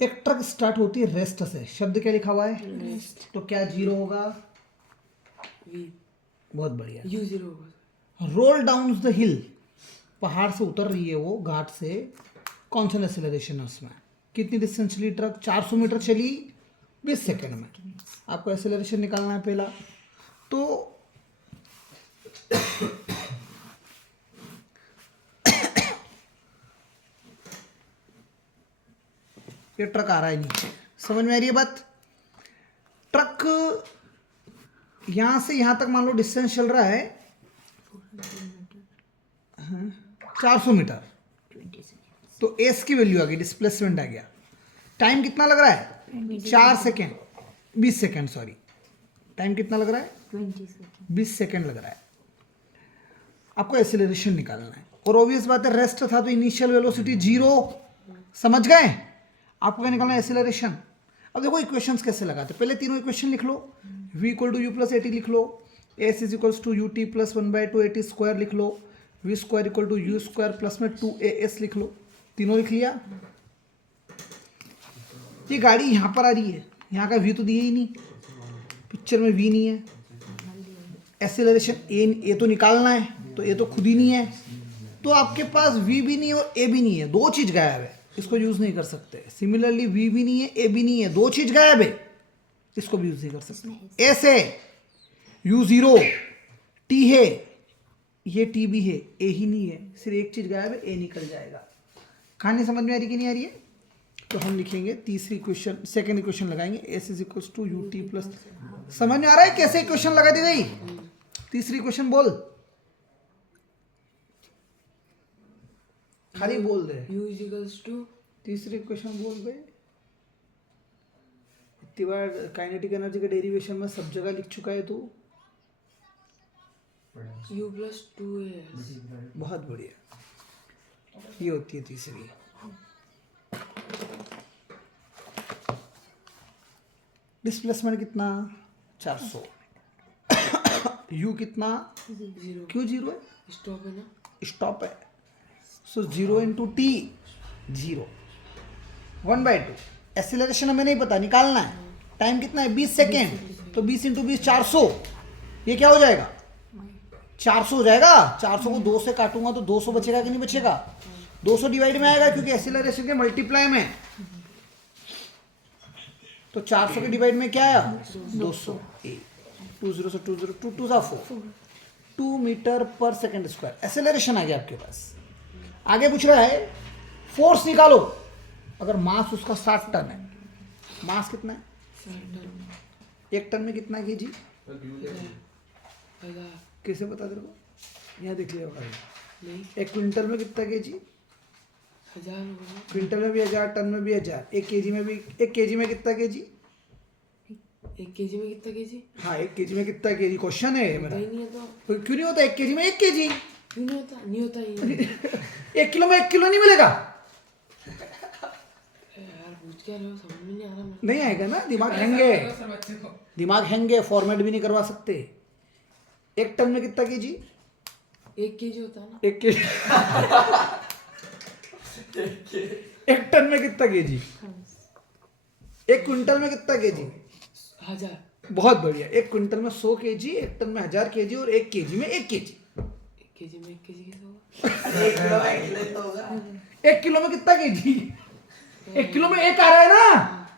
एक truck start होती है रेस्ट से, शब्द क्या लिखा हुआ है? रेस्ट। तो क्या जीरो होगा? वी। बहुत बढ़िया। यू जीरो होगा। रोल डाउन द हिल, पहाड़ से उतर रही है वो, घाट से, कौन सा एक्सेलरेशन है उसमें? कितनी डिस्टेंस चली ट्रक? 400 मीटर चली 20 सेकंड में। आपको एक्सेलरेशन निकालना है पहला। तो ये ट्रक आ रहा है नीचे, समझ में आ रही है बात? ट्रक यहां से यहां तक मान लो डिस्टेंस चल रहा है 400 मीटर, तो एस की वैल्यू आ गई, डिस्प्लेसमेंट आ गया। टाइम कितना लग रहा है? 4 सेकेंड, 20 सेकेंड, सॉरी, टाइम कितना लग रहा है? 20 सेकेंड लग रहा है। आपको एक्सेलरेशन निकालना है, और ऑब्वियस बात है रेस्ट था तो इनिशियल वेलोसिटी जीरो, समझ गए? आपको क्या निकालना है? एक्सेलरेशन। अब देखो इक्वेशंस कैसे लगाते, पहले तीनों इक्वेशन लिख लो, v equal to you plus A t लिख लो, S is equals to U T plus 1/2 A T square लिख लो, v square equal to you square plus में 2 लिख लो। तीनों लिख लिया। ये गाड़ी यहाँ पर आ रही है, यहाँ का वी तो दिया ही नहीं, पिक्चर में वी नहीं है, एक्सेलरेशन ए तो निकालना है, तो ए तो खुद ही नहीं है, तो आपके पास वी भी नहीं और ए भी नहीं है, दो चीज गायब है, इसको यूज नहीं कर सकते। सिमिलरली वी भी नहीं है, ए भी नहीं है, दो चीज गायब है, इसको भी यूज नहीं कर सकते। ऐसे यू जीरो, टी है, ये टी भी है, ए ही नहीं है, सिर्फ एक चीज गायब है, ए निकल जाएगा। कहानी समझ में आ रही कि नहीं आ रही है? तो हम लिखेंगे तीसरी इक्वेशन, सेकंड इक्वेशन लगाएंगे, S is equals to U T plus. समझ में आ रहा है कैसे इक्वेशन लगा दी गई? तीसरी इक्वेशन बोल, खाली बोल दे, यू इज इक्वल्स टू। तीसरी इक्वेशन बोल बे। इतनी बार काइनेटिक एनर्जी के डेरिवेशन में सब जगह लिख चुका है तू। You plus two S. बहुत बढ़िया, ये होती है तीसरी। डिस्प्लेसमेंट कितना? 400। यू कितना? जीरो। क्यों जीरो है? स्टॉप है ना। स्टॉप है, सो 0 इंटू टी, 0, 1/2। एक्सीलरेशन हमें नहीं पता, निकालना है। टाइम कितना है? 20 सेकेंड, तो 20 इंटू 20 400। ये क्या हो जाएगा? 400 हो जाएगा। 400 को 2 से काटूंगा तो 200 बचेगा कि नहीं बचेगा? 200 डिवाइड में आएगा क्योंकि एक्सीलरेशन के मल्टीप्लाई में। तो 400 के डिवाइड में क्या आया? 200। 20 से 20, 2 2 जा 4, 2 मीटर पर सेकेंड स्क्वायर एक्सेलरेशन आ गया आपके पास। आगे पूछ रहा है फोर्स निकालो, अगर मास उसका 60 टन है, मास कितना है? 1 टन में कितना केजी? कैसे पता तेरे को? यहाँ देख लिया भाई। नहीं। 1 क्विंटल में कितना केजी? 1000 होगा। क्विंटल में भी 1000, टन में भी 1000, 1 केजी में भी, 1 केजी में कितना केजी? 1 केजी में कितना केजी? हाँ 1 केजी में कितना केजी क्वेश्चन है ये मेरा। नहीं है तो क्यों नहीं होता 1 केजी में 1 केजी? क्यों नहीं होता? नहीं होता ही 1 किलो में 1 किलो नहीं मिलेगा? यार पूछ क्या रहे हो, समझ में नहीं आ रहा मेरे। नहीं आएगा ना, दिमाग हैंगे, दिमाग हैंगे, फॉर्मेट भी नहीं करवा सकते। 1 टन में कितना केजी? 1 केजी होता है ना। 1 केजी। 1 टन में कितना केजी? 1 क्विंटल में कितना केजी? 1000। बहुत बढ़िया। 1 क्विंटल में 100 केजी, 1 टन में 1000 केजी, और 1 केजी में 1 केजी। 1 केजी में 1 केजी कैसे होगा? 1 किलो में कितना केजी? 1 किलो में 1 आ रहा है ना,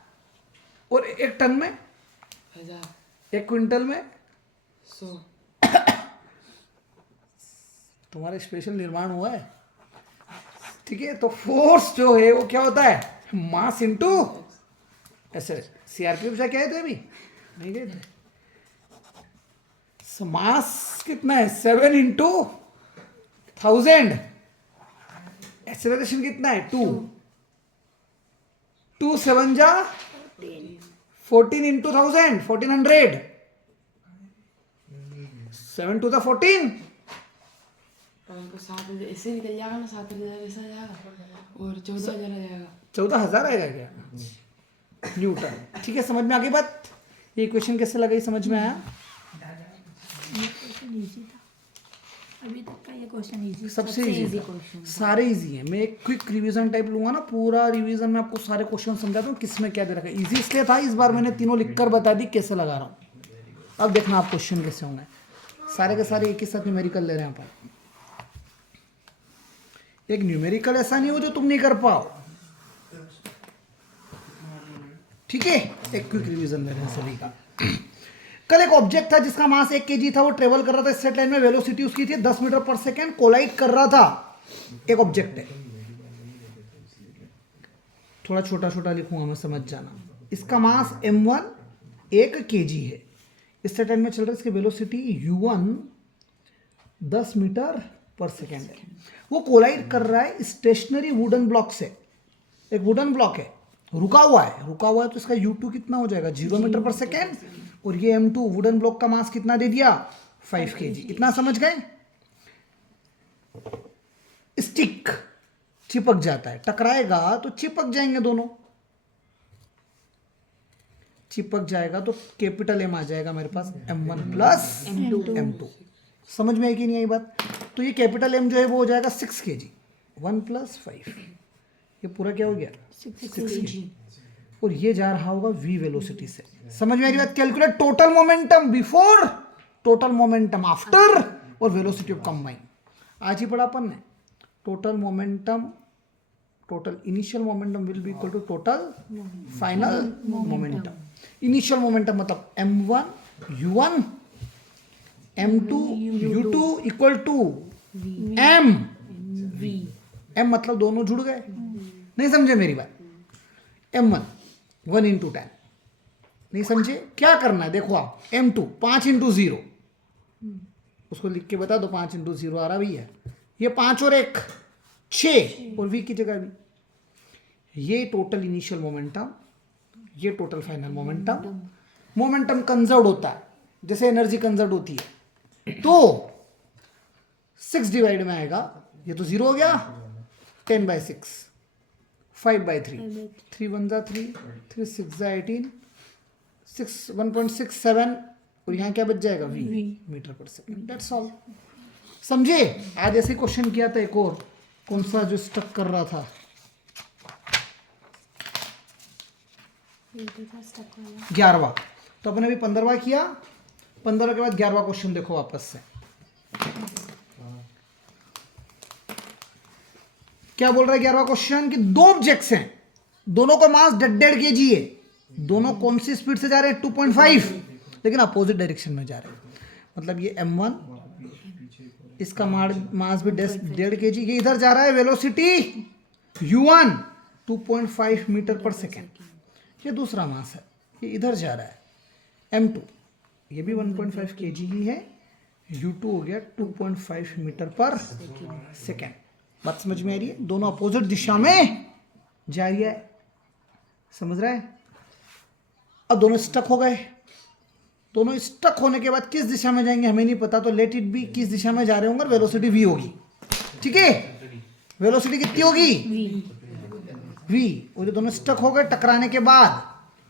और 1 टन में, 1000। 1 क्विंटल में 100। तुम्हारा स्पेशल निर्माण हुआ है, ठीक है? तो फोर्स जो है वो क्या होता है? मास इंटू ऐसे। सीआरपीएफ जाके आए थे अभी? नहीं गए थे? मास कितना है? 7 इंटू 1000। एक्सेलरेशन कितना है? 2। 2 7 जा 14 इंटू 1000, 1400। 7 टू 14। तो 7 ऐसे निकल जाएगा ना, 7000 ऐसा जाएगा और 14000 आ जाएगा। 14000 आएगा क्या? न्यूटन। ठीक है, समझ में आ गई बात? ये इक्वेशन कैसे लगाई, समझ में आया? अभी तक का ये क्वेश्चन इजी, सबसे इजी क्वेश्चन। सारे इजी हैं। मैं एक क्विक रिवीजन टाइप लूंगा ना, पूरा रिवीजन में आपको सारे क्वेश्चन समझाता हूँ किस में क्या दे रखा है। इजी इसलिए था, इस बार मैंने तीनों लिखकर बता दी कैसे लगा रहा हूँ। अब देखना आप क्वेश्चन कैसे होंगे। सारे के सारे एक ही साथ न्यूमेरिकल ले रहे हैं अपन। एक न्यूमेरिकल ऐसा नहीं हो जो तुम नहीं कर पाओ, ठीक है। एक क्विक रिवीजन ले रहे हैं सभी का। कल एक ऑब्जेक्ट था जिसका मास 1 kg था, वो ट्रेवल कर रहा था स्ट्रेट लाइन में, वेलोसिटी उसकी थी 10 मीटर पर सेकेंड, कोलाइड कर रहा था। एक ऑब्जेक्ट है, थोड़ा छोटा छोटा लिखूंगा मैं, समझ जाना। इसका मास m1 1 kg है, स्ट्रेट लाइन में चल रहा है, इसकी वेलोसिटी u1 10 मीटर पर सेकेंड है। वो कोलाइड कर रहा है स्टेशनरी वुडन ब्लॉक से। एक वुडन ब्लॉक है, रुका हुआ है तो इसका u2 कितना हो जाएगा 0 मीटर पर सेकेंड, और ये m2 वुडन ब्लॉक का मास कितना दे दिया 5 kg। इतना समझ गए। स्टिक चिपक जाता है, टकराएगा तो चिपक जाएंगे दोनों, चिपक जाएगा तो कैपिटल M आ जाएगा मेरे पास, m1 प्लस m2। समझ में आई कि नहीं आई बात? तो ये कैपिटल M जो है वो हो जाएगा 6 kg, 1 प्लस 5, ये पूरा क्या हो गया 6 kg। और ये जा रहा होगा v वेलोसिटी से। समझ में आ रही बात? Calculate total momentum before, total momentum after, और वेलोसिटी ऑफ कंबाइन। आज ही पढ़ा अपन ने। Total momentum, total initial momentum will be equal to total final momentum. Initial momentum मतलब m1 u1 m2 u2 equal to m v। m मतलब दोनों जुड़ गए, नहीं समझे मेरी बात? m1 1 इंटू 10, नहीं समझे? क्या करना है देखो आप, m2 5 इंटू 0, उसको लिख के बता दो 5 इंटू 0 आ रहा भैया, ये 5 और 1 6, और v की जगह भी। ये टोटल इनिशियल मोमेंटम, ये total final momentum. Momentum conserve होता है जैसे एनर्जी कंजर्व होती है, तो 6 डिवाइड में आएगा, ये तो 0 हो गया, 10/6, 5/3, 3 1 जा 3, 3 6 जा 18, 6 1.67, और यहाँ क्या बच जाएगा v मीटर पर सेकेंड। That's all. समझे? आज ऐसे क्वेश्चन किया था एक और, कौन सा जो स्टक कर रहा था, 11वां। तो अपने अभी 15वां किया, 15 के बाद 11वां क्वेश्चन देखो वापस से। क्या बोल रहा है 11वां क्वेश्चन? कि दो ऑब्जेक्ट्स हैं, दोनों का मास 1.5 kg है, दोनों कौन सी स्पीड से जा रहे हैं 2.5, लेकिन अपोजिट डायरेक्शन में जा रहे हैं। मतलब ये m1, इसका मास भी 1.5 kg, ये इधर जा रहा है, वेलोसिटी u1 2.5 मीटर पर सेकेंड, ये दूसरा मास है, ये इधर जा रहा है m2, ये भी 1.5 kg ही है, u2 हो गया 2.5 मीटर पर सेकेंड। बात समझ में आ रही है? दोनों अपोजिट दिशा में जा रही है, समझ रहा है? अब दोनों स्टक हो गए, दोनों स्टक होने के बाद किस दिशा में जाएंगे हमें नहीं पता, तो लेट इट बी, किस दिशा में जा रहे होंगे, वेलोसिटी v होगी, ठीक है? वेलोसिटी कितनी होगी v, और ये दोनों स्टक हो गए टकराने के बाद,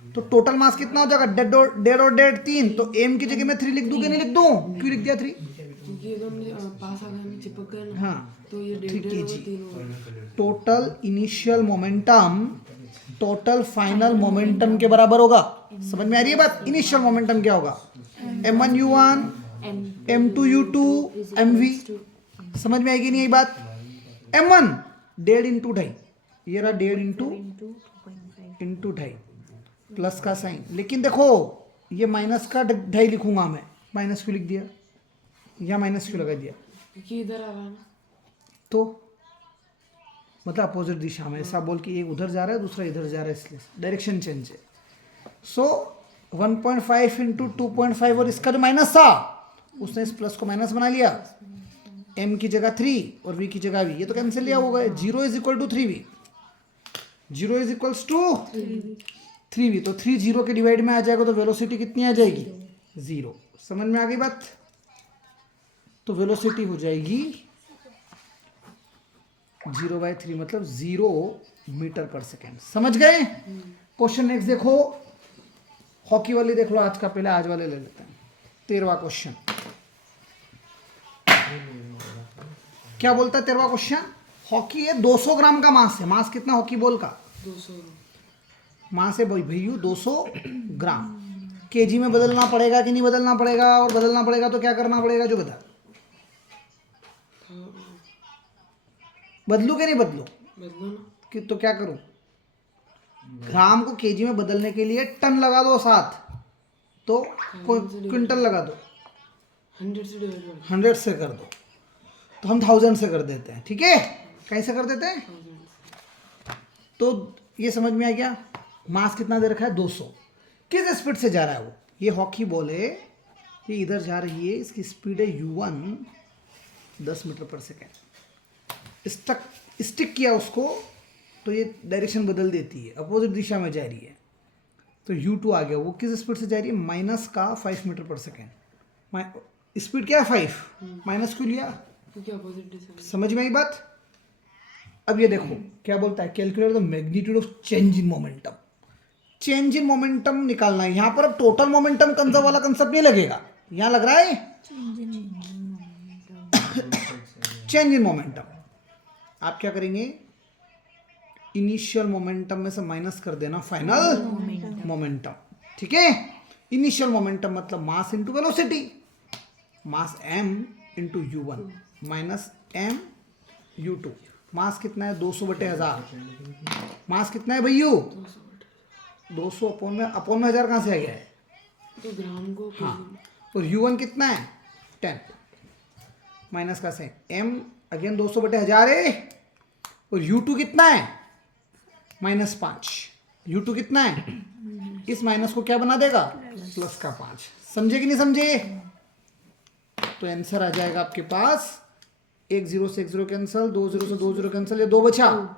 तो टोटल मास कितना हो जाएगा 1.5 और 1.5 3, तो m की जगह में 3 लिख दूं कि नहीं लिख दूं? क्यों लिख दिया 3? क्योंकि एकदम पास आ गए, चिपक गए ना, हाँ, तो ये 3 1.5 kg। 3 हो गए। Total initial momentum total final momentum के बराबर होगा। समझ में आ रही है बात? इनिशियल मोमेंटम क्या होगा? m1 u1 m2 u2 mv। समझ में आएगी नहीं ये बात? m1 1.5 इंटू 2.5, ये रहा 1.5 इंटू 2.5, प्लस का साइन, लेकिन देखो ये माइनस का 2.5 लिखूंगा मैं, माइनस क्यों लिख दिया, या माइनस क्यों लगा दिया? क्योंकि इधर आ रहा है ना, तो मतलब अपोजिट दिशा में, ऐसा बोल कि एक उधर जा रहा है दूसरा इधर जा रहा है, इसलिए डायरेक्शन चेंज है। सो 1.5 इंटू 2.5, और इसका जो माइनस था उसने इस प्लस को माइनस बना लिया, m की जगह 3 और v की जगह v, ये तो कैंसिल लिया होगा। 0 is equal to 3v, 0 is equals to 3v, तो 3 0 के डिवाइड में आ जाएगा, तो वेलोसिटी कितनी आ जाएगी 0। समझ में आ गई बात? तो वेलोसिटी हो जाएगी 0/3, मतलब 0 मीटर पर सेकेंड। समझ गए? क्वेश्चन नेक्स्ट देखो, हॉकी वाली देख लो, आज का पहले आज वाले ले लेते हैं। 13वां क्वेश्चन, क्या बोलता है 13वां क्वेश्चन? हॉकी है 200 ग्राम का मास है। मास कितना हॉकी बॉल का? 200 मास है भैया 200 ग्राम। केजी में बदलना पड़ेगा कि नहीं बदलना पड़ेगा? और बदलना पड़ेगा तो क्या करना पड़ेगा जो बता। बदलू कि नहीं बदलू? बदलो ना। कि तो क्या करूं? ग्राम को केजी में बदलने के लिए टन लगा दो साथ, तो क्विंटल लगा दो। 100 से डिवाइड कर 100 से कर दो, तो हम 1000 से कर देते हैं। ठीक है, कैसे कर देते हैं? 1000 तो ये समझ में आ गया। मास कितना दे रखा है? 200। किस स्पीड से जा रहा है वो? ये हॉकी बॉल है, ये इधर जा रही है, इसकी स्पीड है u1 10 मीटर पर सेकेंड। स्टिक किया उसको तो ये डायरेक्शन बदल देती है, अपोजिट दिशा में जा रही है। तो u2 आ गया। वो किस स्पीड से जा रही है? माइनस का 5 मीटर पर सेकेंड। स्पीड क्या है? 5। माइनस क्यों लिया? क्योंकि अपोजिट दिशा। समझ में आई बात? अब ये देखो क्या बोलता है, calculate the magnitude of change in momentum. Change in momentum निकालना है। यहाँ पर अब टोटल मोमेंटम कंजर्व वाला कंसेप्ट नहीं लगेगा, यहाँ लग रहा है चेंज इन मोमेंटम। आप क्या करेंगे? इनिशियल मोमेंटम में से माइनस कर देना फाइनल मोमेंटम। ठीक है, इनिशियल मोमेंटम मतलब मास इंटू वेलोसिटी। मास m into u1 minus m u2। मास कितना है? 200/1000। मास कितना है भैयू? 200 अपॉन में 1000 कहाँ से आ गया है? तो ग्राम को हाँ, और u1 कितना है? 10 माइनस का से m अगेन 200/1000 है, और u2 कितना है? -5। u2 कितना है? इस माइनस को क्या बना देगा? प्लस का 5। समझे कि नहीं समझे? तो आंसर आ जाएगा आपके पास 1 0 से 1 0 कैंसिल, 2 0 से 2 0 कैंसिल, ये 2 बचा।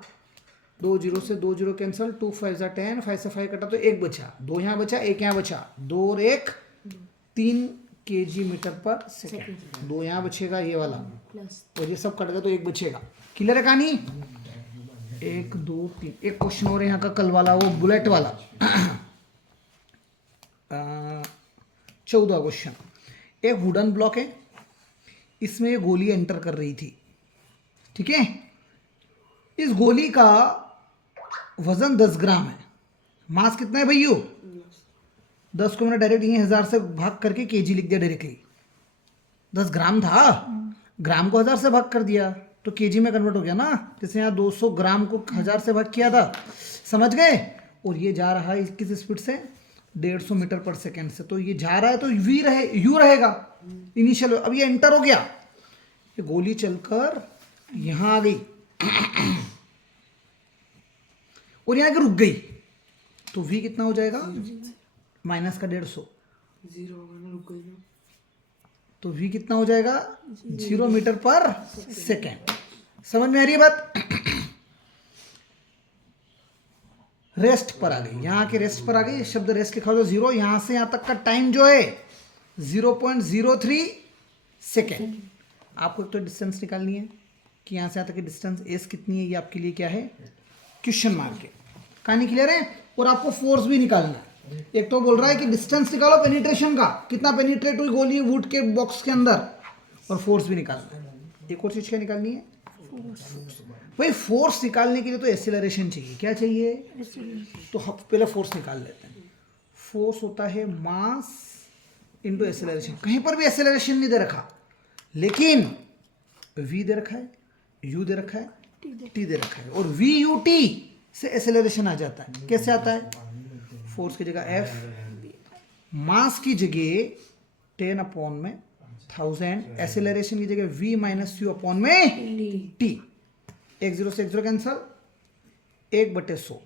2 0 से 2 0 कैंसिल, 2 5 जा 10, 5 से 5 कटा तो 1 बचा। 2 यहाँ बचा, 1 यहाँ बचा। 2 और 1 3 kg मीटर पर सेकेंड। 2 यहाँ बचेगा ये वाला, और ये सब कट गया तो 1 बचेगा। क्लियर है कहानी? 1 2 3। एक क्वेश्चन और यहाँ का कल वाला, वो बुलेट वाला 14वां क्वेश्चन। एक वुडन ब्लॉक है, इसमें ये गोली एंटर कर रही थी। ठीक है, इस गोली का वजन 10 ग्राम है। मास कितना है भैया? 10 को मैंने डायरेक्ट यहीं 1000 से भाग करके केजी लिख दिया डायरेक्टली। 10 ग्राम था, ग्राम को 1000 से भाग कर दिया तो केजी में कन्वर्ट हो गया ना। जैसे यहाँ 200 ग्राम को 1000 से भाग किया था, समझ गए? और ये जा रहा है किस स्पीड से? 150 मीटर पर सेकेंड से। तो ये जा रहा है तो यू रहेगा इनिशियल। अब ये एंटर हो गया, ये गोली चलकर यहां आ गई और यहाँ रुक गई, तो v कितना हो जाएगा? माइनस का 150। 0 होगा ना, रुक गई ना। तो v कितना हो जाएगा? 0 मीटर पर सेकेंड। समझ में आ रही है बात? रेस्ट पर आ गई, यहाँ के रेस्ट पर आ गई। शब्द रेस्ट लिखा हो 0। यहाँ से यहाँ तक का टाइम जो है 0.03 सेकेंड। आपको एक तो डिस्टेंस निकालनी है कि यहाँ से यहाँ तक की डिस्टेंस एस कितनी है। ये आपके लिए क्या है? क्वेश्चन मार्क है। कहानी क्लियर है? और आपको फोर्स भी निकालना है। एक तो बोल रहा है कि डिस्टेंस निकालो पेनिट्रेशन का, कितना पेनिट्रेट हुई गोली वुड के बॉक्स के अंदर, और फोर्स भी निकालना है। एक और चीज क्या निकालनी है? भाई फोर्स निकालने के लिए तो एक्सेलरेशन चाहिए। क्या चाहिए? तो हम पहले फोर्स निकाल लेते हैं। फोर्स होता है मास इंटू एक्सेलरेशन। कहीं पर भी एक्सेलरेशन नहीं दे रखा, लेकिन v दे रखा है, u दे रखा है, t दे रखा है, और v u t से एक्सेलरेशन आ जाता है। कैसे आता है? फोर्स की जगह f, मास की जगह 10 अपॉन में 1000, एक्सेलरेशन की जगह v माइनस u अपॉन में t। 1 0 से 1 0 कैंसल, 1/100।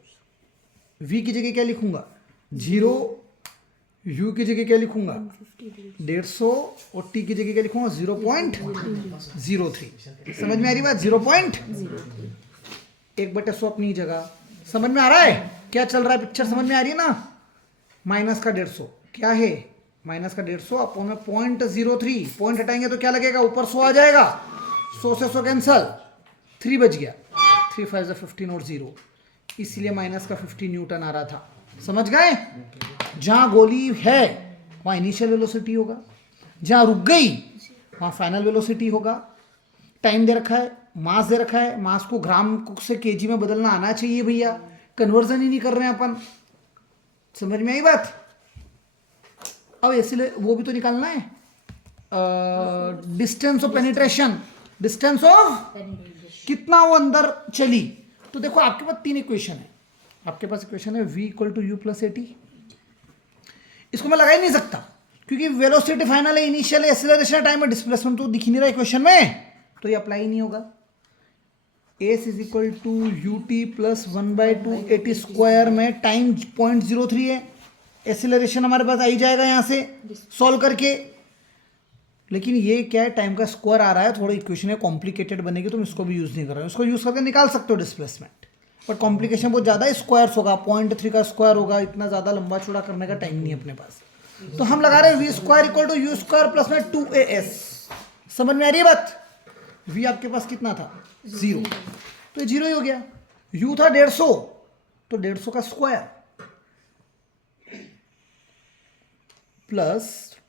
v की जगह क्या लिखूंगा? 0। u की जगह क्या लिखूंगा? 150, और t की जगह क्या लिखूंगा? 0.03। समझ में आ रही बात? 0.03। 1/100 अपनी जगह। समझ में आ रहा है क्या चल रहा है? पिक्चर समझ में आ रही है ना? माइनस का 150 क्या है? माइनस का 150 अपॉन में 0.03। पॉइंट हटाएंगे तो क्या लगेगा? ऊपर 100 आ जाएगा। 100 से 100 कैंसल, 3 बच गया। 3 5 15 और 0, इसलिए माइनस का 50 न्यूटन आ रहा था। समझ गए? जहां गोली है वहां इनिशियल वेलोसिटी होगा, जहां रुक गई वहां फाइनल वेलोसिटी होगा। टाइम दे रखा है, मास दे रखा है, मास को ग्राम से केजी में बदलना आना चाहिए भैया, कन्वर्जन ही नहीं कर रहे हैं अपन। समझ में आई बात? अब इसलिए वो भी तो निकालना है, distance of penetration, distance of कितना वो अंदर चली। तो देखो आपके पास 3 इक्वेशन है, आपके पास इक्वेशन है v equal to you plus AT। इसको मैं लगा ही नहीं सकता क्योंकि वेलोसिटी फाइनल है, इनिशियल एक्सीलरेशन टाइम है, डिस्प्लेसमेंट तो दिख ही नहीं रहा इक्वेशन में, तो ये अप्लाई नहीं होगा। S is equal to U T plus 1/2 AT square में टाइम 0.03 है, एक्सीलरेशन हमारे पास आ ही जाएगा यहाँ से सॉल्व करके। लेकिन ये क्या है, टाइम का स्क्वायर आ रहा है, थोड़ी इक्वेशन है कॉम्प्लिकेटेड बनेगी, तो मैं इसको भी यूज़ नहीं कर रहा हूँ। इसको यूज़ करके निकाल सकते हो डिस्प्लेसमेंट, बट कॉम्प्लिकेशन बहुत ज़्यादा है, स्क्वायर्स होगा, 0.3 का स्क्वायर होगा, इतना ज़्यादा लंबा चौड़ा करने का टाइम नहीं है अपने पास। तो हम लगा रहे हैं V square equal to you square plus में 2AS। समझ में आ रही है बात? v आपके पास कितना था 0, तो ये 0 ही हो गया। u था 150, तो 150 का स्क्वायर प्लस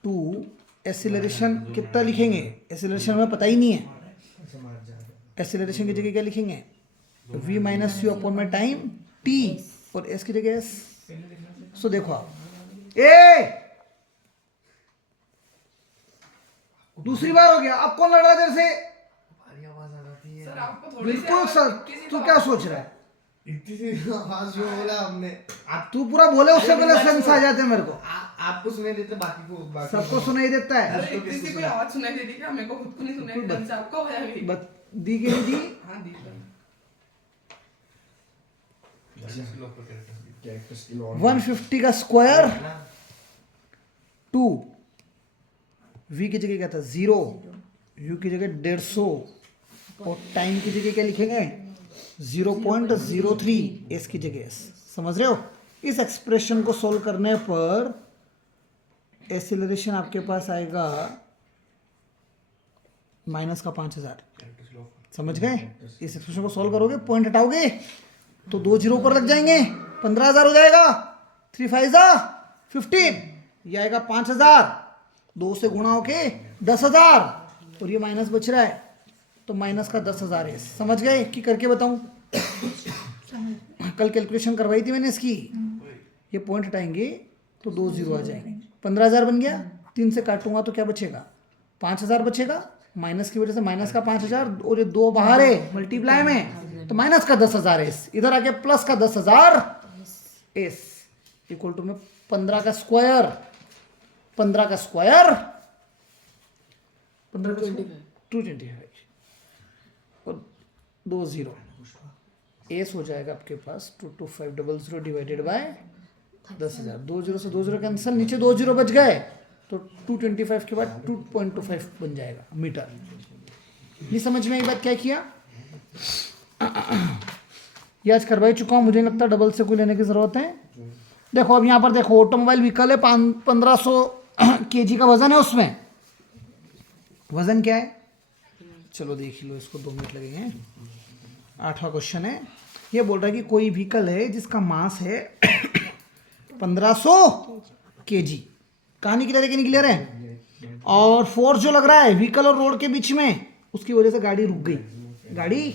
2, एक्सीलरेशन कितना लिखेंगे, एक्सीलरेशन हमें पता ही नहीं है, एक्सीलरेशन की जगह क्या लिखेंगे, v माइनस यू अपॉन में टाइम t, और s की जगह s। सो देखो आप, दूसरी बार हो गया। अब कौन लड़ रहा है तेरे से? सर आपको थोड़ी सी बिल्कुल सर, तू क्या सोच रहा है? इतनी सी आवाज जो बोला हमने, तू पूरा बोले उससे पहले सेंस आ जाते हैं मेरे को। आपको सुनाई देते, बाकी को बाकी सबको सुनाई देता है। अरे इतनी सी कोई आवाज सुनाई देती क्या? मेरे को खुद को नहीं सुनाई, ढंग से आपको हो जाएगी। दी कि नहीं दी? हाँ दी सर। 150 का स्क्वायर 2, v की जगह क्या था 0, u की जगह 150, और टाइम की जगह क्या लिखेंगे 0.03, s की जगह s। समझ रहे हो? इस एक्सप्रेशन को सोल्व करने पर एक्सीलरेशन आपके पास आएगा माइनस का 5000। समझ गए? इस एक्सप्रेशन को सोल्व करोगे, पॉइंट हटाओगे तो 2 जीरो ऊपर लग जाएंगे, 15,000 हो जाएगा, 3 5 15, ये आएगा 5,000, 2 से गुणा होके 10,000, और ये माइनस बच रहा है, तो माइनस का 10,000 है। समझ गए कि करके बताऊं? कल कैलकुलेशन करवाई थी मैंने इसकी, ये पॉइंट हटाएंगे तो 2 जीरो आ जाएंगे, 15,000 बन गया, 3 से काटूंगा तो क्या बचेगा 5,000 बचेगा, माइनस की वजह से माइनस का 5,000, और ये 2 बाहर है मल्टीप्लाई में, तो माइनस का 10,000 एस, इधर आके प्लस का 10,000 एस इक्वल टू में 15 का स्क्वायर, 15 का स्क्वायर 225, और 2 जीरो, एस हो जाएगा आपके पास 22500 डिवाइडेड बाय 10,000, 2 जीरो से 2 जीरो कैंसिल, नीचे 2 जीरो बच गए, तो 225 के बाद 2.25 बन जाएगा मीटर। नहीं समझ में एक बात क्या किया? ये आज करवा ही चुका हूँ, मुझे नहीं लगता डबल से कोई लेने की ज़रूरत है। देखो अब यहाँ पर देखो, ऑटोमोबाइल व्हीकल है, 1500 kg का वजन है, उसमें वजन क्या है, चलो देख लो, इसको 2 मिनट लगेंगे। 8वां क्वेश्चन है, ये बोल रहा है कि कोई व्हीकल है जिसका मास है 1500 kg, कहानी क्लियर है कि नहीं क्लियर है? और फोर्स जो लग रहा है व्हीकल और रोड के बीच में, उसकी वजह से गाड़ी रुक गई, गाड़ी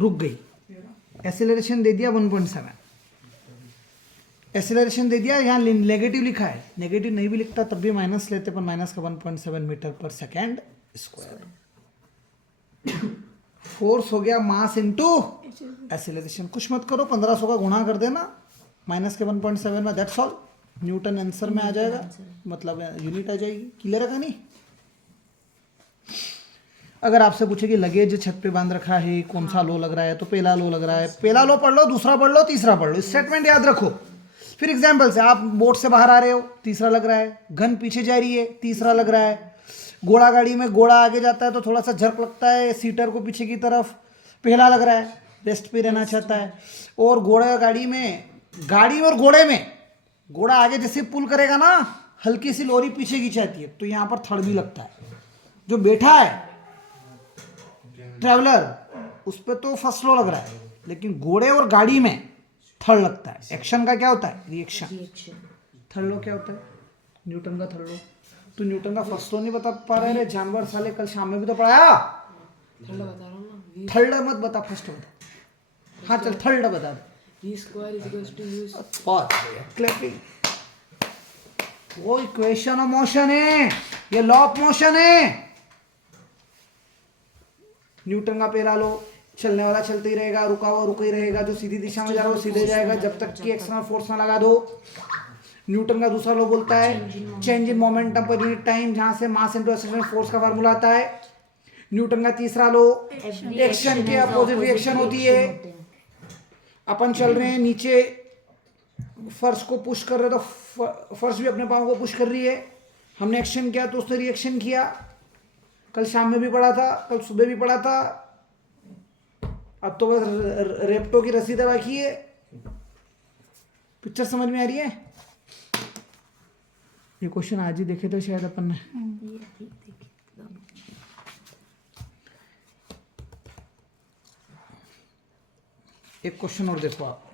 रुक गई। एक्सीलरेशन दे दिया 1.7, एक्सीलरेशन दे दिया, यहाँ नेगेटिव लिखा है, नेगेटिव नहीं भी लिखता तब भी माइनस लेते, पर माइनस का 1.7 मीटर पर सेकेंड स्क्वायर। फोर्स हो गया मास इनटू एक्सीलरेशन, कुछ मत करो, 1500 का गुणा कर देना माइनस के 1.7 में, दैट्स ऑल, न्यूटन आंसर में आ जाएगा, मतलब यूनिट आ जाएगी। क्लियर है कहानी? अगर आपसे पूछे कि लगेज छत पे बांध रखा है, कौन सा लो लग रहा है, तो पहला लो लग रहा है, पहला लो पढ़ लो, दूसरा पढ़ लो, तीसरा पढ़ लो, स्टेटमेंट याद रखो। फिर एग्जाम्पल से, आप बोट से बाहर आ रहे हो, तीसरा लग रहा है, गन पीछे जा रही है, तीसरा लग रहा है, घोड़ा गाड़ी में घोड़ा आगे जाता है तो थोड़ा सा झर्क लगता है सीटर को पीछे की तरफ, पहला लग रहा है, रेस्ट पे रहना चाहता है। और घोड़ा गाड़ी में और घोड़े में, घोड़ा आगे जैसे पुल करेगा ना, हल्की सी लोरी पीछे खिंचाती है, तो यहाँ पर थर्ड भी लगता है। जो बैठा है ट्रैवलर, उस पर तो फर्स्ट लो लग रहा है, लेकिन घोड़े और गाड़ी में थर्ड लगता है। एक्शन का क्या होता है? रिएक्शन। थर्ड लो क्या होता है? न्यूटन का थर्ड लो। तो न्यूटन का फर्स्ट लो नहीं बता पा रहे रे जानवर साले, कल शाम में भी तो पढ़ाया। थर्ड बता रहा हूँ ना वी थर्ड मत बता, फर्स्ट बता। हाँ चल थर्ड बता दे। V square is equals to u बहुत क्लैपिंग। वो इक्वेशन ऑफ मोशन है, ये लॉ ऑफ मोशन है। न्यूटन का पहला लो, चलने वाला चलते ही रहेगा, रुका हुआ रुका ही रहेगा, जो सीधी दिशा में जा रहा है वो सीधे जाएगा जब तक कि एक्सटर्नल फोर्स ना लगा दो। न्यूटन का दूसरा लॉ बोलता है change in momentum per unit time, जहां से मास इनटू एक्सेलरेशन फोर्स का फार्मूला आता है। न्यूटन का तीसरा लॉ एक्शन के अपोजिट रिएक्शन होती है। अपन चल रहे हैं नीचे, फर्श को पुश कर रहे तो फर्श भी अपने पाँव को पुश कर रही है। हमने एक्शन किया तो उसने रिएक्शन किया। कल शाम में भी पढ़ा था, कल सुबह भी पढ़ा था। अब तो बस रेप्टो की रस्सी बाकी है। पिक्चर समझ में आ रही है? ये क्वेश्चन आज ही देखे थे शायद अपन ने। एक क्वेश्चन और देखो आप,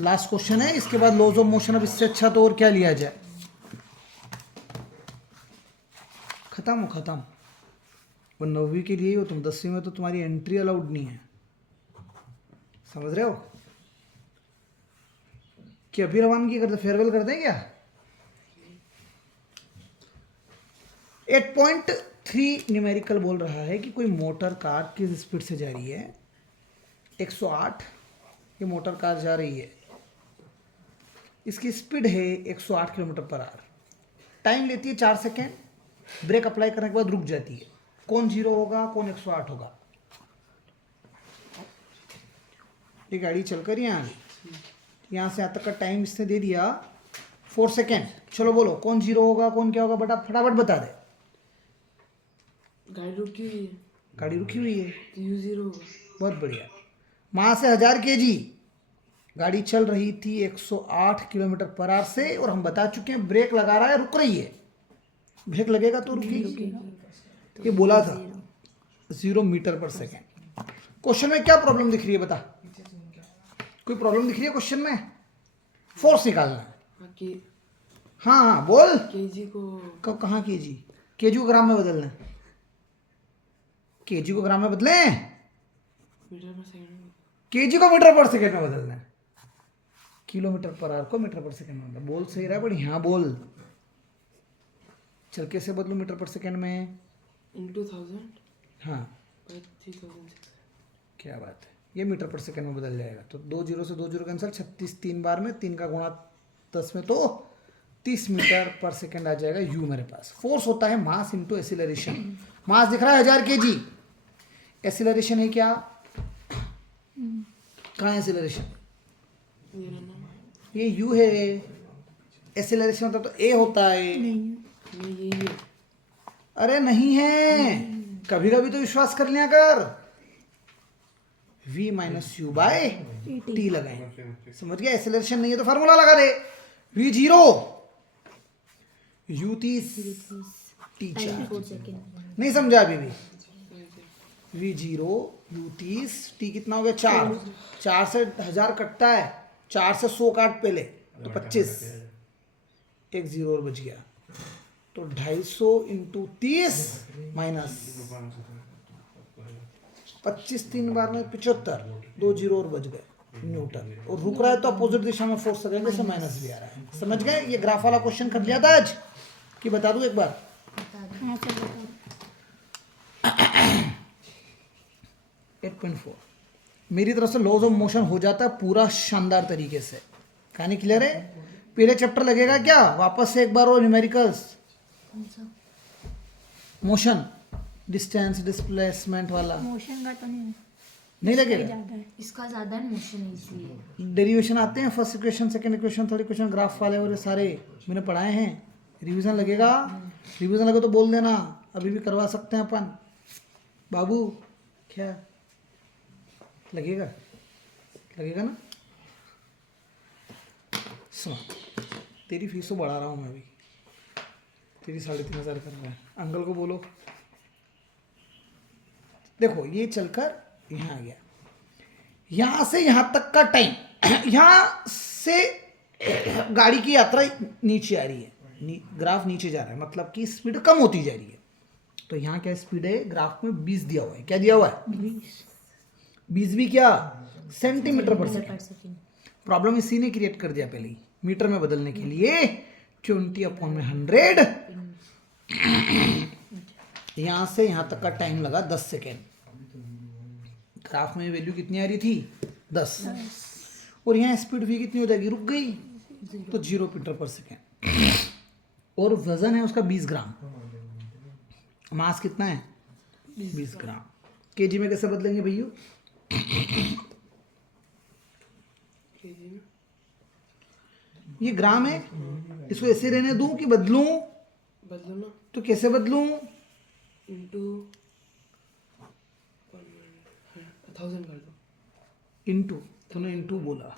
लास्ट क्वेश्चन है, इसके बाद लॉज ऑफ मोशन। अब इससे अच्छा तो और क्या लिया जाए? खत्म। वो 9वीं के लिए ही हो तुम, 10वीं में तो तुम्हारी एंट्री अलाउड नहीं है, समझ रहे हो? कि अभी रवानगी करते, फेयरवेल करते हैं क्या? 8.3 न्यूमेरिकल बोल रहा है कि कोई मोटर कार किस स्पीड से जा रही है? 108 ये मोटर कार जा रही है, इसकी स्पीड है 108 किलोमीटर पर आवर। टाइम लेती है 4 सेकेंड, ब्रेक अप्लाई करने के बाद रुक जाती है। कौन 0 होगा, कौन 108 होगा? ये गाड़ी चलकर यहाँ से यहाँ तक का टाइम इसने दे दिया 4 सेकेंड। चलो बोलो कौन 0 होगा, कौन क्या होगा? बटा फटाफट बता दे। गाड़ी रुकी हुई है गाड़ी रुकी हुई है तो यू 0 होगा। बहुत बढ़िया। वहाँ से 1000 kg गाड़ी चल रही थी 108 किलोमीटर पर आवर से, और हम बता चुके हैं ब्रेक लगा रहा है, रुक रही है। ब्रेक लगेगा तो रुकेगी। ये बोला था 0 मीटर पर सेकेंड। क्वेश्चन में क्या प्रॉब्लम दिख रही है बता? कोई प्रॉब्लम दिख रही है क्वेश्चन में? फोर्स निकालना है। हाँ बोल। केजी को कब कहाँ केजी? केजी को ग्राम में बदलना है। केजी को ग्राम में बदलें, मीटर पर सेकंड में। केजी को मीटर पर सेकेंड में बदलना है। किलोमीटर पर आवर को मीटर पर सेकेंड में बदलना। बोल सही रहा है बड़ी? हाँ बोल। चल कैसे बदलूं मीटर पर सेकेंड में? into 1000 हाँ by 3006। क्या बात है, ये मीटर पर सेकेंड में बदल जाएगा। तो 2 0 से 2 0 कैंसिल, 36 3 बार में, 3 का गुणा 10 में, तो 30 मीटर पर सेकेंड आ जाएगा यू मेरे पास। फोर्स होता है मास इंटू एसिलरेशन। मास दिख रहा है 1000 kg, एसिलरेशन है क्या? कहाँ है एसिलरेशन? ये ना ये यू है। एसिलरेशन होता तो ए होता है। नहीं यही है। अरे नहीं है, कभी कभी तो विश्वास कर लिया कर। v minus U by T लगाए, समझ गया? एसिलरेशन नहीं है तो फार्मूला लगा दे, v 0 u 30 t 4। नहीं समझा अभी भी? v 0 u 30 t कितना हो गया? 4। 4 से 1000 कटता है, 4 से 100 काट पहले तो 25, एक 0 और बच गया। तो 250 इंटू 30 माइनस 25, 3 बार में 75, 2 0 और बच गए न्यूटन। और रुक रहा है तो अपोजिट दिशा में फोर्स लगेगा, जैसे माइनस भी आ रहा है। समझ गए? ये ग्राफ वाला क्वेश्चन कर लिया था आज कि बता दूं एक बार? 8.4 मेरी तरफ से लॉज ऑफ मोशन हो जाता है पूरा शानदार तरीके से। कहानी क्लियर है? पहले चैप्टर लगेगा क्या? वापस से एक बार और न्यूमेरिकल्स, मोशन, डिस्टेंस, डिस्प्लेसमेंट वाला मोशन का तो नहीं लगेगा। ज्यादा है, इसका ज्यादा है मोशन इसलिए। डेरिवेशन आते हैं, first equation, second equation, third equation, graph वाले और ये सारे मैंने पढ़ाए हैं। रिवीजन लगेगा? रिवीजन लगे तो बोल देना, अभी भी करवा सकते हैं अपन। बाबू क्या लगेगा? लगेगा ना? सुनो, तेरी फीस तो बढ़ा रहा हूँ मैं अभी, तेरी 3500 कर रहा है। अंकल को बोलो। देखो ये चलकर यहाँ आ गया, यहाँ से यहाँ तक का टाइम, यहाँ से गाड़ी की यात्रा नीचे आ रही है, ग्राफ नीचे जा रहा है, मतलब कि स्पीड कम होती जा रही है। तो यहाँ क्या स्पीड है ग्राफ में 20 दिया हुआ है, क्या दिया हुआ है 20 भी क्या सेंटीमीटर पर सेकेंड। per second. प्रॉब्लम इसी ने क्रिएट कर दिया पहले ही, मीटर में बदलने के लिए 20/100। यहाँ से यहाँ तक का टाइम लगा 10 सेकेंड। ग्राफ में वैल्यू कितनी आ रही थी 10, और यहाँ स्पीड भी कितनी हो जाएगी, रुक गई तो 0 मीटर पर सेकेंड। और वजन है उसका 20 ग्राम, मास कितना है 20 ग्राम। केजी में कैसे बदलेंगे भैया, केजी में ये ग्राम है, इसको ऐसे रहने दूं कि बदलूं, बदलो ना, तो कैसे बदलूं, इंटू 1000 कर दो। इंटू, तूने इंटू बोला,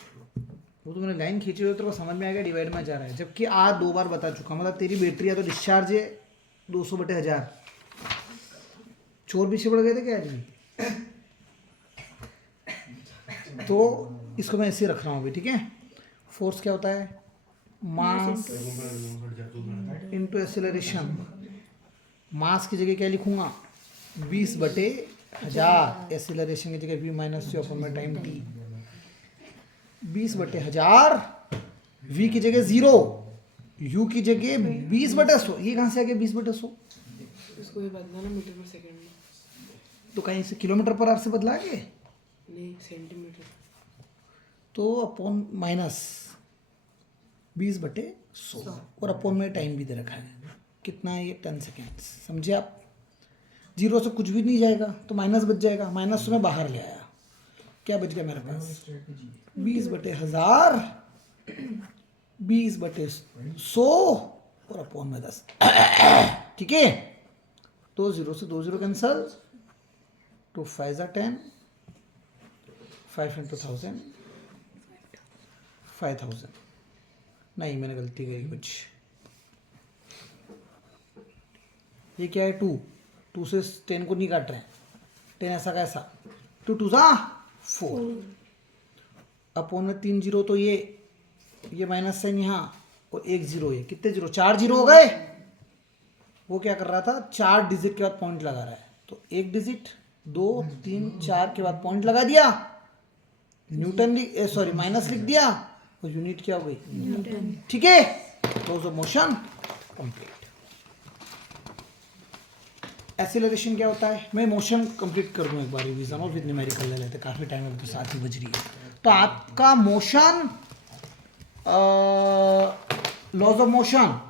वो तो मैंने लाइन खींची हुई तो समझ में आ गया डिवाइड में जा रहा है, जबकि आज 2 बार बता चुका, मतलब तेरी बैटरी या तो डिस्चार्ज है 200/1000। चोर पीछे पड़ गए थे क्या आदमी, तो इसको मैं ऐसे रख रहा हूँ अभी, ठीक है। फोर्स क्या होता है, मास इंटू एक्सेलरेशन। मास की जगह क्या लिखूंगा 20/1000, एक्सेलरेशन की जगह v - c time t। 20/1000, v की जगह 0, u की जगह 20/100। ये कहाँ से आ गया 20/100, इसको ये बदला ना मीटर पर सेकंड में, तो कहीं से किलोमीटर पर आवर से बदला के, नहीं सेंटीमीटर। तो अपॉन माइनस 20/100, और अपॉन में टाइम भी दे रखा है कितना है ये 10 सेकेंड्स। समझे आप, 0 से कुछ भी नहीं जाएगा तो माइनस बच जाएगा, माइनस में बाहर ले आया, क्या बच गया मेरे पास 20/1000, 20/100 और अपॉन में 10। ठीक है, तो 0 से 2 0 कैंसल, 2 5 are 10, 5 into 1000, 5000। नहीं मैंने गलती करी कुछ, ये क्या है 2 से 10 को नहीं काट रहे हैं, 10 ऐसा कैसा, 2 2 4, अपॉन में 3 0, तो ये माइनस साइन यहाँ और 1 0, ये कितने 0, 4 0 हो गए। वो क्या कर रहा था 4 डिजिट के बाद पॉइंट लगा रहा है, तो 1 डिजिट 2 3 4 के बाद पॉइंट लगा दिया, न्यूटन सॉरी माइनस लिख दिया, और यूनिट क्या हो गई, ठीक है। Laws of motion complete. Acceleration क्या होता है, मैं मोशन कंप्लीट कर दूं एक बार रिवीजन, और विद न्यूमेरिकल ले लेते, काफ़ी टाइम अभी तो 7 ही बज रही है। तो आपका motion, laws of motion,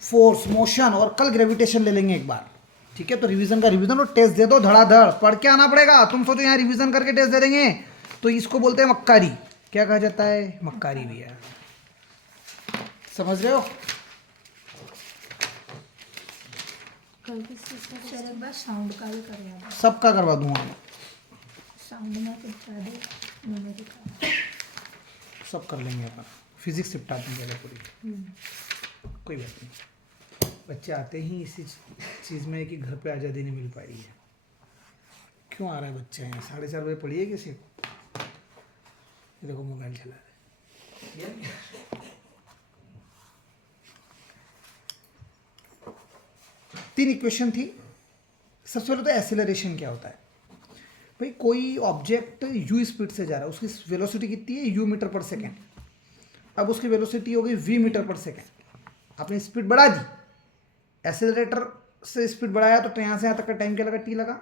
force, motion, और कल ग्रेविटेशन ले लेंगे एक बार, ठीक है। तो रिवीजन का रिवीजन, और टेस्ट दे दो धड़ाधड़, पढ़ के आना पड़ेगा। तुम सोचो यहाँ रिवीजन करके टेस्ट दे देंगे, तो इसको बोलते हैं मक्कारी। क्या कहा जाता है, मक्कारी भैया, समझ रहे हो। सर एक बार साउंड का भी करवा दो, सबका करवा दूंगा मैं, साउंड में कुछ ज़्यादा न्यूमेरिकल। सब कर लेंगे अपन, फिजिक्स निपटा देंगे पहले पूरी, कोई बात नहीं। बच्चे आते ही इसी चीज़ में है कि घर पे आज़ादी नहीं मिल पाई है। क्यों आ रहा है बच्चे हैं, 4:30 बजे पढ़िए किसी को, ये देखो मोबाइल चला रहे हैं। तीन इक्वेशन थी। सबसे पहले तो एक्सेलरेशन क्या होता है भाई, कोई ऑब्जेक्ट u स्पीड से जा रहा है, उसकी वेलोसिटी कितनी है u मीटर पर सेकेंड। अब उसकी वेलोसिटी हो गई v मीटर पर सेकेंड, आपने स्पीड बढ़ा दी, एक्सेलरेटर से स्पीड बढ़ाया तो यहाँ से यहाँ तक का टाइम क्या लगा, t लगा।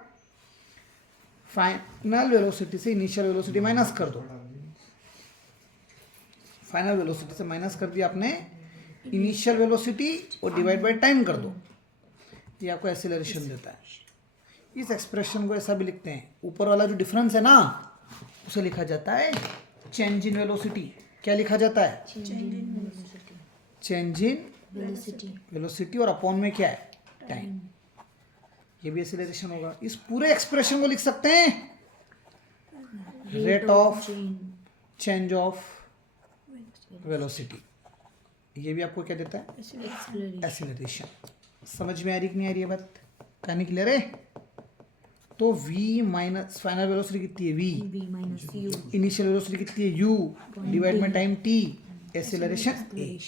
फाइनल वेलोसिटी से इनिशियल वेलोसिटी माइनस कर दो, फाइनल वेलोसिटी से माइनस कर दिया आपने इनिशियल वेलोसिटी, और डिवाइड बाय टाइम कर दो, ये आपको एक्सेलरेशन देता है। इस एक्सप्रेशन को ऐसा भी लिखते हैं, ऊपर वाला जो डिफरेंस है ना उसे लिखा जाता है चेंज इन वेलोसिटी। क्या लिखा जाता है, चेंज इन वेलोसिटी, और अपॉन में क्या है, टाइम। ये भी एक्सेलरेशन होगा। इस पूरे एक्सप्रेशन को लिख सकते हैं rate of change of velocity. ये भी आपको क्या देता है, एक्सेलरेशन। समझ में आ रही कि नहीं आ रही है बात, कहानी क्लियर है। तो v माइनस फाइनल वेलोसिटी कितनी है v, इनिशियल वेलोसिटी कितनी है u, डिवाइड में टाइम t, एक्सेलरेशन a।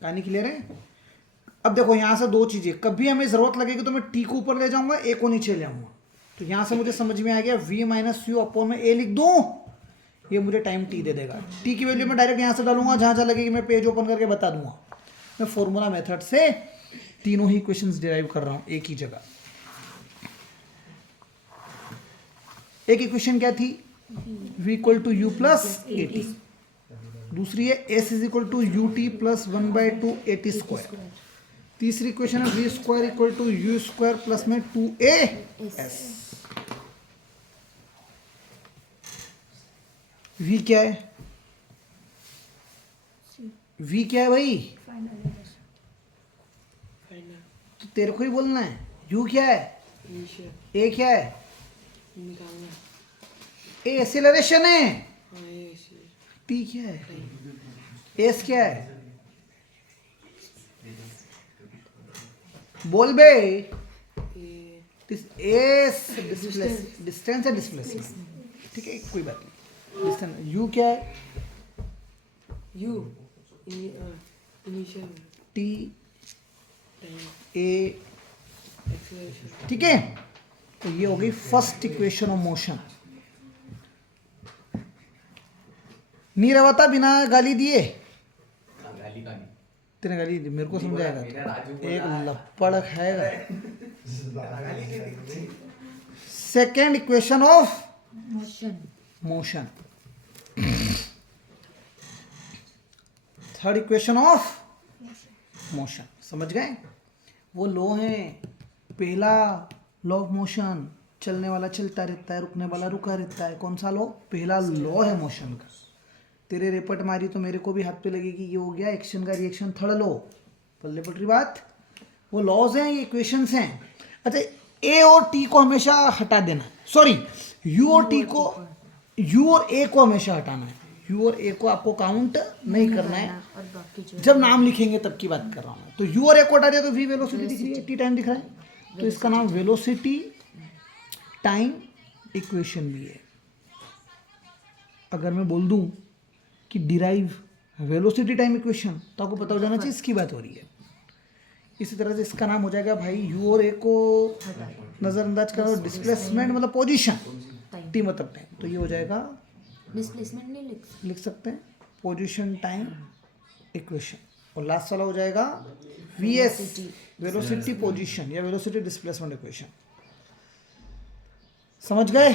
कहानी क्लियर है। अब देखो यहाँ से दो चीजें, कभी हमें जरूरत लगेगी तो मैं टी को ऊपर ले जाऊंगा, ए को नीचे ले आऊंगा। तो यहाँ से मुझे समझ में आ गया v माइनस यू अपॉन में ए लिख दूं, ये मुझे टाइम टी दे देगा। टी की वैल्यू मैं डायरेक्ट यहाँ से डालूंगा, जहाँ जहाँ लगेगी मैं पेज ओपन करके बता दूंगा। मैं फॉर्मूला मेथड से तीनों ही क्वेश्चंस डिराइव कर रहा हूँ एक ही जगह। एक इक्वेशन क्या थी, v equal to you plus A T, दूसरी है s is equal to U T plus 1/2 A T square, तीसरी इक्वेशन है v square equal to you square plus में 2a s। v क्या है, v क्या है भाई, फाइनल फाइनल तो तेरे को ही बोलना है। u क्या है, इनिशियल a क्या है, निकालना। a एक्सेलरेशन है, हाँ ये इनिशियल t क्या है, s क्या है, बोल बे। ये डिस्टेंस है, डिस्प्लेसमेंट, ठीक है कोई बात नहीं। डिस्टेंस, u क्या है, you initial t time a, acceleration. ठीक है। तो ये हो गई फर्स्ट इक्वेशन ऑफ मोशन। नहीं रवाता बिना गाली दिए, तेने गाली दी मेरे को समझाएगा, एक लपड़ खाएगा। Second equation of motion motion, third equation of motion. समझ गए, वो लॉ है। पहला लॉ ऑफ मोशन, चलने वाला चलता रहता है, रुकने वाला रुका रहता है। कौन सा लॉ, पहला लॉ है मोशन का। तेरे रेपट मारी तो मेरे को भी हाथ पे लगेगी, ये हो गया एक्शन का रिएक्शन, थर्ड लॉ। पल्ले पट रही बात, वो लॉज हैं, ये इक्वेशंस हैं। अच्छा, ए और टी को हमेशा हटा देना, सॉरी यू और टी को, यू और ए को हमेशा हटाना है। यू और ए को आपको काउंट नहीं करना है, और बाकी जो जब नाम लिखेंगे तब की बात कर रहा हूँ मैं। तो यू और ए को हटा दिया तो वी वेलोसिटी दिख रही है, टी टाइम दिख रहा है, तो इसका नाम वेलोसिटी टाइम इक्वेशन भी है। अगर मैं बोल दूं कि डिराइव वेलोसिटी टाइम इक्वेशन, तो आपको पता हो जाना चाहिए इसकी बात हो रही है। इसी तरह से इसका नाम हो जाएगा भाई यू और ए को नज़रअंदाज करो, डिस्प्लेसमेंट मतलब पोजीशन, टी मतलब टाइम, तो ये हो जाएगा, डिस्प्लेसमेंट नहीं लिख सकते हैं पोजीशन टाइम इक्वेशन। और लास्ट वाला हो जाएगा वी एस, वेलोसिटी पोजीशन या वेलोसिटी डिस्प्लेसमेंट इक्वेशन। समझ गए।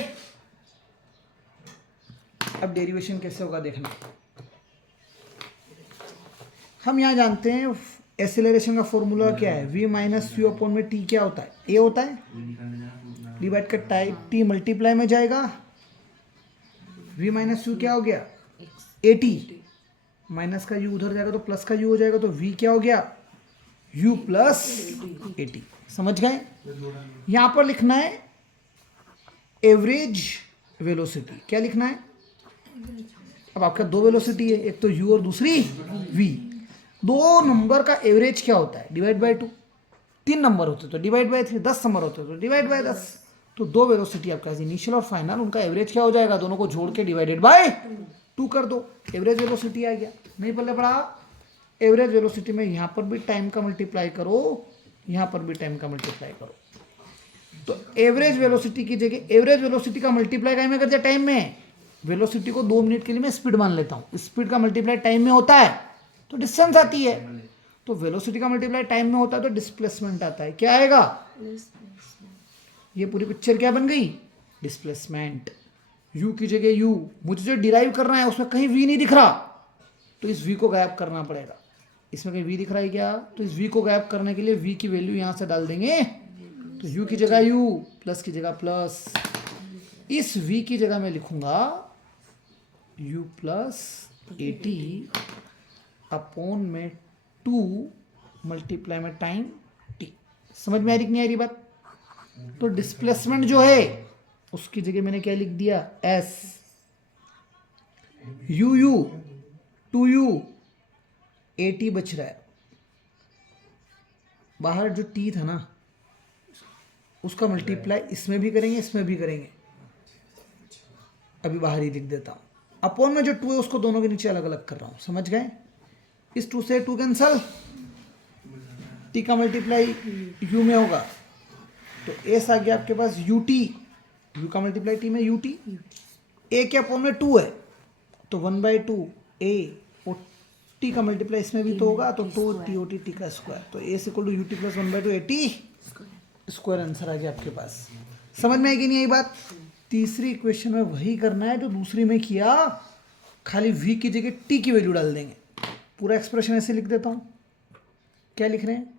अब डेरिवेशन कैसे होगा देखना। हम यहाँ जानते हैं एक्सेलरेशन का फॉर्मूला क्या है, v माइनस यू अपॉन में t क्या होता है, a होता है, डिवाइड का टाइप t मल्टीप्लाई में जाएगा, v माइनस यू क्या हो गया, at, माइनस का u उधर जाएगा तो प्लस का u हो जाएगा, तो v क्या हो गया, u प्लस at। समझ गए। यहाँ पर लिखना है एवरेज वेलोसिटी, क्या लिखना है। अब आपका दो वेलोसिटी है, एक तो u और दूसरी v। दो नंबर का एवरेज क्या होता है, डिवाइड बाय 2। 3 नंबर होते तो डिवाइड बाय 3, 10 नंबर होते तो डिवाइड बाय 10। तो दो वेलोसिटी आपका इनिशियल और फाइनल, उनका एवरेज क्या हो जाएगा, दोनों को जोड़ के डिवाइडेड बाय 2 कर दो, एवरेज वेलोसिटी आ गया। नहीं पल्ले पड़ा, एवरेज वेलोसिटी में यहाँ पर भी टाइम का मल्टीप्लाई करो, यहाँ पर भी टाइम का मल्टीप्लाई करो। तो एवरेज वेलोसिटी की जगह एवरेज वेलोसिटी का मल्टीप्लाई टाइम में कर दिया, टाइम में। वेलोसिटी को 2 मिनट के लिए मैं स्पीड मान लेता हूँ, स्पीड का मल्टीप्लाई टाइम में होता है तो डिस्टेंस आती है, तो वेलोसिटी का मल्टीप्लाई टाइम में होता है तो डिस्प्लेसमेंट आता है। क्या आएगा, ये पूरी पिक्चर क्या बन गई, डिस्प्लेसमेंट। u की जगह u, मुझे जो डिराइव करना है उसमें कहीं v नहीं दिख रहा, तो इस v को गायब करना पड़ेगा। इसमें कहीं v दिख रहा है क्या, तो इस v को गायब करने के लिए v की वैल्यू यहाँ से डाल देंगे, तो u की जगह u, प्लस की जगह प्लस। इस v की जगह मैं लिखूंगा u प्लस at अपॉन में 2 मल्टीप्लाई में टाइम t। समझ में आ रही कि नहीं आ रही बात। तो डिस्प्लेसमेंट जो है उसकी जगह मैंने क्या लिख दिया, s, u 2u, at बच रहा है। बाहर जो t था ना उसका मल्टीप्लाई इसमें भी करेंगे, इसमें भी करेंगे, अभी बाहर ही लिख देता हूं। अपॉन में जो 2 है उसको दोनों के नीचे अलग अलग कर रहा हूं। समझ गए। इस 2 से 2 कैंसल, टी का मल्टीप्लाई यू में होगा तो एस आ गया आपके पास यू टी, यू का मल्टीप्लाई टी में यू टी, ए के अपॉन में 2 है तो 1/2 ए, और टी का मल्टीप्लाई इसमें भी तो होगा तो 2 टी ओ टी का स्क्वायर, तो a equal to U T plus 1/2 A T square answer आ गया आपके पास। समझ में आएगी नहीं यही बात? तीसरी इक्वेशन में वही करना है जो दूसरी में किया, खाली v की जगह t की वैल्यू डाल देंगे। पूरा एक्सप्रेशन ऐसे लिख देता हूँ, क्या लिख रहे हैं,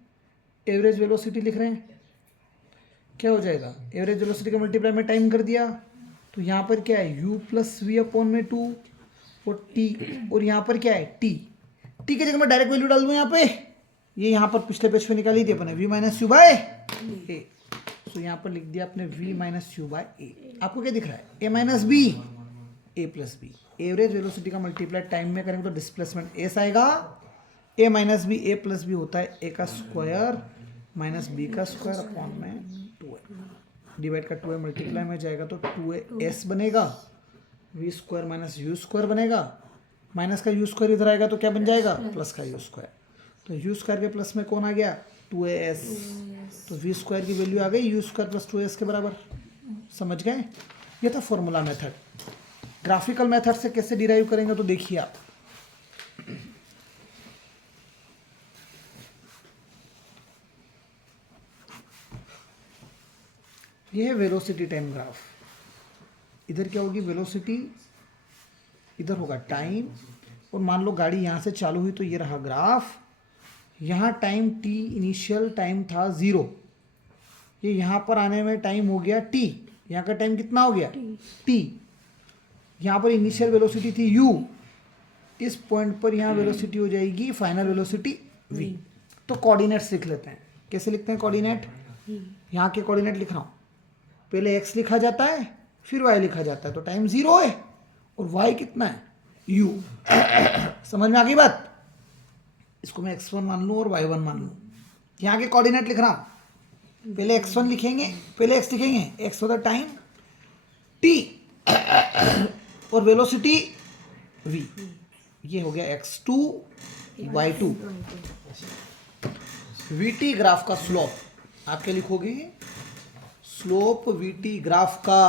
एवरेज वेलोसिटी लिख रहे हैं, क्या हो जाएगा, एवरेज वेलोसिटी का मल्टीप्लाई में टाइम कर दिया तो यहाँ पर क्या है u प्लस वी अपॉन में 2 और t, और यहाँ पर क्या है t की जगह मैं डायरेक्ट वैल्यू डाल दूँ यहाँ पे, ये यहाँ पर पिछले पेज पे निकाली थी अपने v minus U by A, तो यहाँ पर लिख दिया आपने v minus U by A. आपको क्या दिख रहा है, a minus B A plus B, average velocity का मल्टीप्लाई टाइम में करेंगे तो डिस्प्लेसमेंट एस आएगा, a minus B A plus B होता है a का स्क्वायर माइनस बी का स्क्वायर अपॉन में 2a, डिवाइड का 2a मल्टीप्लाई में जाएगा तो 2a एस बनेगा, V square minus U square बनेगा, माइनस का यू स्क्वायर इधर आएगा तो क्या बन जाएगा प्लस का यू स्क्वायर, तो यू स्क्वायर के प्लस में कौन आ गया 2as, तो वी स्क्वायर की वैल्यू आ गई यू स्क्वायर प्लस 2s के बराबर। समझ गए? ये था फॉर्मूला मेथड। ग्राफिकल मेथड से कैसे डिराइव करेंगे तो देखिए आप, ये है वेलोसिटी टाइम ग्राफ, इधर क्या होगी वेलोसिटी, इधर होगा टाइम, और मान लो गाड़ी यहाँ से चालू हुई तो ये रहा ग्राफ, यहाँ टाइम t इनिशियल टाइम था 0, ये यहाँ पर आने में टाइम हो गया t, यहाँ का टाइम कितना हो गया t, यहाँ पर इनिशियल वेलोसिटी थी u, इस पॉइंट पर यहाँ वेलोसिटी हो जाएगी फाइनल वेलोसिटी v। तो कोऑर्डिनेट्स लिख लेते हैं, कैसे लिखते हैं कोऑर्डिनेट, यहाँ के कोऑर्डिनेट लिख रहा हूँ, पहले x लिखा जाता है फिर y लिखा जाता है, तो टाइम 0 है और y कितना है u। समझ में आ गई बात? इसको मैं x1 मान लूँ और y1 मान लूँ, यहाँ के कोऑर्डिनेट लिख रहा हूँ, पहले x1 लिखेंगे, पहले x लिखेंगे, x होता टाइम t और वेलोसिटी v, ये हो गया x2 y2। vt ग्राफ का स्लोप आप क्या लिखोगे, स्लोप vt ग्राफ का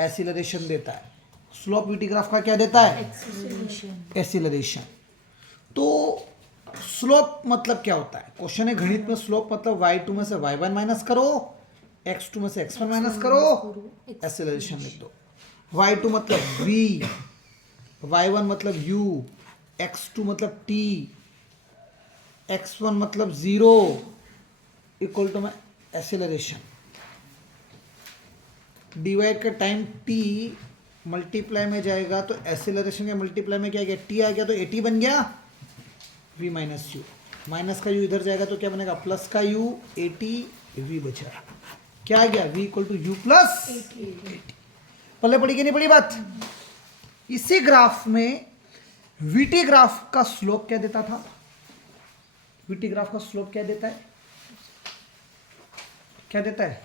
एक्सीलरेशन देता है, स्लोप vt ग्राफ का क्या देता है एक्सीलरेशन। तो स्लोप मतलब क्या होता है, क्वेश्चन है गणित में, स्लोप मतलब y2 में से y1 माइनस करो, x2 में से x1 माइनस करो, एक्सीलरेशन लिख दो। y2 मतलब v, y1 मतलब u, x2 मतलब t, x1 मतलब 0 इक्वल टू में एक्सीलरेशन, डिवाइड का टाइम t मल्टीप्लाई में जाएगा तो एक्सीलरेशन के मल्टीप्लाई में क्या गया t आ गया तो at बन गया v माइनस यू, माइनस का u इधर जाएगा तो क्या बनेगा प्लस का u, at v बचा, क्या आ गया v equal to you plus at। पल्ले पड़ी कि नहीं पड़ी बात? इसी ग्राफ में vt ग्राफ का स्लोप क्या देता था, vt ग्राफ का स्लोप क्या देता है, क्या देता है,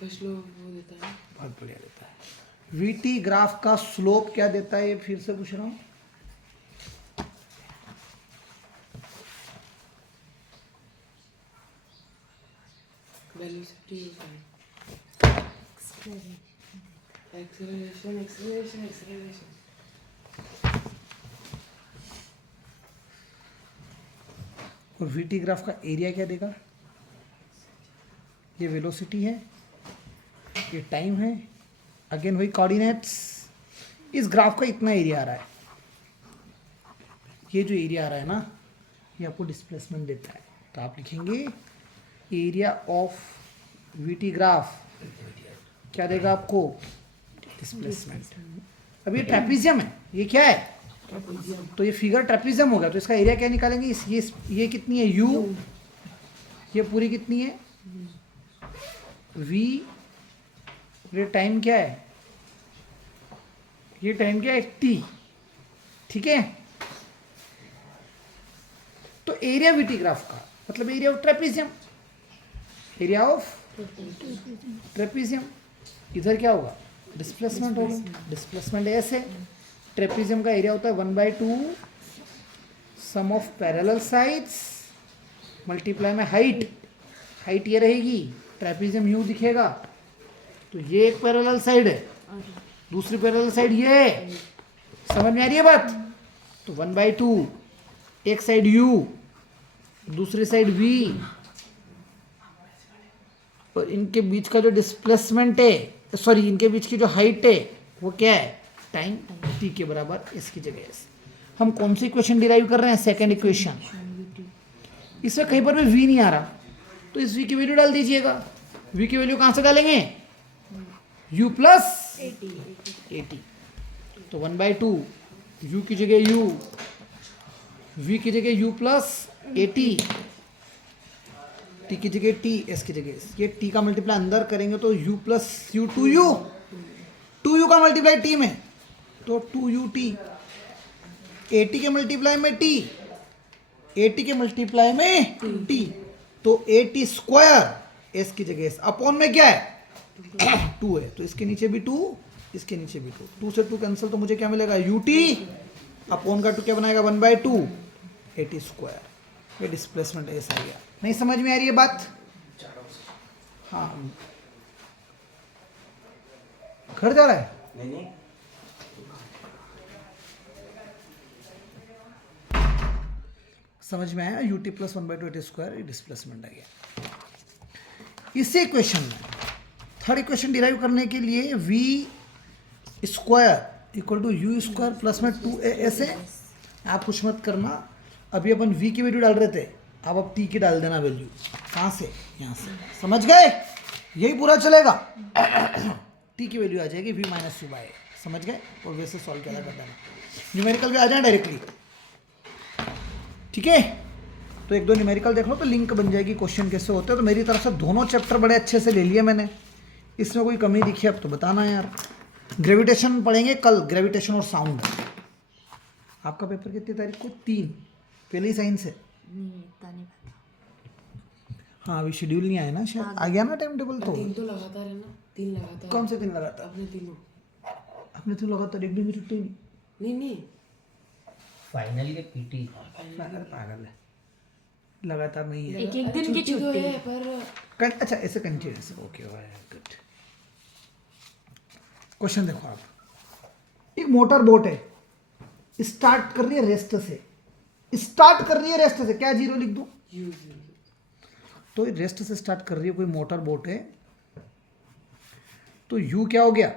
फर्स्ट लोग वो देता है, बहुत बढ़िया देता है। vt ग्राफ का स्लोप क्या देता है, ये फिर से पूछ रहा हूं, वेलोसिटी एक्सेलरेशन एक्सेलरेशन एक्सेलरेशन। और vt ग्राफ का एरिया क्या देगा, ये वेलोसिटी है, ये टाइम है, अगेन वही कोऑर्डिनेट्स, इस ग्राफ का इतना एरिया आ रहा है, ये जो एरिया आ रहा है ना ये आपको डिस्प्लेसमेंट देता है, तो आप लिखेंगे एरिया ऑफ vt ग्राफ क्या देगा आपको, डिस्प्लेसमेंट। अब ये ट्रेपीजियम है, ये क्या है, तो ये फिगर ट्रेपीजियम हो गया, तो इसका एरिया क्या निकालेंगे, ये कितनी है u, ये पूरी कितनी है v, ये टाइम क्या है, ये टाइम क्या है t, ठीक है। तो एरिया vt ग्राफ का मतलब area of trapezium, area of trapezium, इधर क्या होगा डिस्प्लेसमेंट होगा, डिस्प्लेसमेंट ऐसे, ट्रेपीजियम का एरिया होता है 1/2 सम ऑफ पैरेलल साइड्स मल्टीप्लाई में हाइट, हाइट ये रहेगी, ट्रेपेजियम यू दिखेगा, तो ये एक पैरेलल साइड है, दूसरी पैरेलल साइड ये, समझ में आ रही है बात? तो 1/2, एक साइड u, दूसरी साइड v, और इनके बीच का जो डिस्प्लेसमेंट है, सॉरी इनके बीच की जो हाइट है वो क्या है? टाइम t के बराबर इसकी जगह s। हम कौन सी इक्वेशन डिराइव कर रहे हैं? Second equation. इसमें कहीं पर भी v नहीं आ रहा, तो इस v की वैल्यू डाल दीजिएगा। v की वैल्यू कहाँ से डालेंगे? u प्लस 80, तो 1/2, u की जगह u, v की जगह u प्लस 80, t की जगह t, s की जगह s। ये t का मल्टीप्लाई अंदर करेंगे तो u प्लस u, 2u का मल्टीप्लाई t में, तो 2ut, 80 के मल्टीप्लाई में t, 80 के मल्टीप्लाई में t, तो 80 स्क्वायर, s की जगह s, अपॉन में क्या है? 2 है, तो इसके नीचे भी 2, इसके नीचे भी 2, 2 से 2 कैंसिल, तो मुझे क्या मिलेगा? ut अपॉन का 2 क्या बनाएगा? 1/2, 80 स्क्वायर। ये डिस्प्लेसमेंट ऐसा आ गया। नहीं समझ में आ रही है बात? हाँ, घर जा रहा है? नहीं समझ में आया? ut प्लस 1/2 80 स्क्वायर, ये डिस्प्लेसमेंट आ गया। इसी इक्वेशन में थर्ड इक्वेशन डिराइव करने के लिए v square equal to u square plus में 2as है। आप कुछ मत करना, अभी अपन v की वैल्यू डाल रहे थे, अब t की डाल देना वैल्यू। कहाँ से? यहाँ से। समझ गए? यही पूरा चलेगा। t की वैल्यू आ जाएगी v माइनस u बाय, समझ गए? और वैसे सॉल्व किया कर देना, न्यूमेरिकल भी आ जाए डायरेक्टली। ठीक है, तो एक दो न्यूमेरिकल देख लो तो लिंक बन जाएगी क्वेश्चन कैसे होते हैं। तो मेरी तरफ से दोनों चैप्टर बड़े अच्छे से ले लिए मैंने, इसमें कोई कमी दिखी अब तो बताना यार। ग्रेविटेशन पढ़ेंगे कल, ग्रेविटेशन और साउंड। आपका पेपर कितनी तारीख को? 3, पहले ही साइंस है। नहीं इतना नहीं पता। हाँ, अभी शेड्यूल नहीं आया ना शायद, आ गया ना टाइम टेबल तो। 3 तो लगातार है ना, 3 लगातार। कौन से दिन लगातार? अपने तीनों। अपने तो लगातार एक दिन की छुट्टी नहीं। नहीं फाइनल के पीटी पागल है, लगातार नहीं है। एक एक दिन की तो छुट्टी है पर अच्छा ऐसे कंटिन्यूस, ओके गुड। क्वेश्चन देखो आप, एक मोटर बोट है, स्टार्ट कर रही है रेस्ट से, स्टार्ट कर रही है रेस्ट से, क्या जीरो लिख दूं? तो रेस्ट से स्टार्ट कर रही है कोई मोटर बोट है, तो यू क्या हो गया?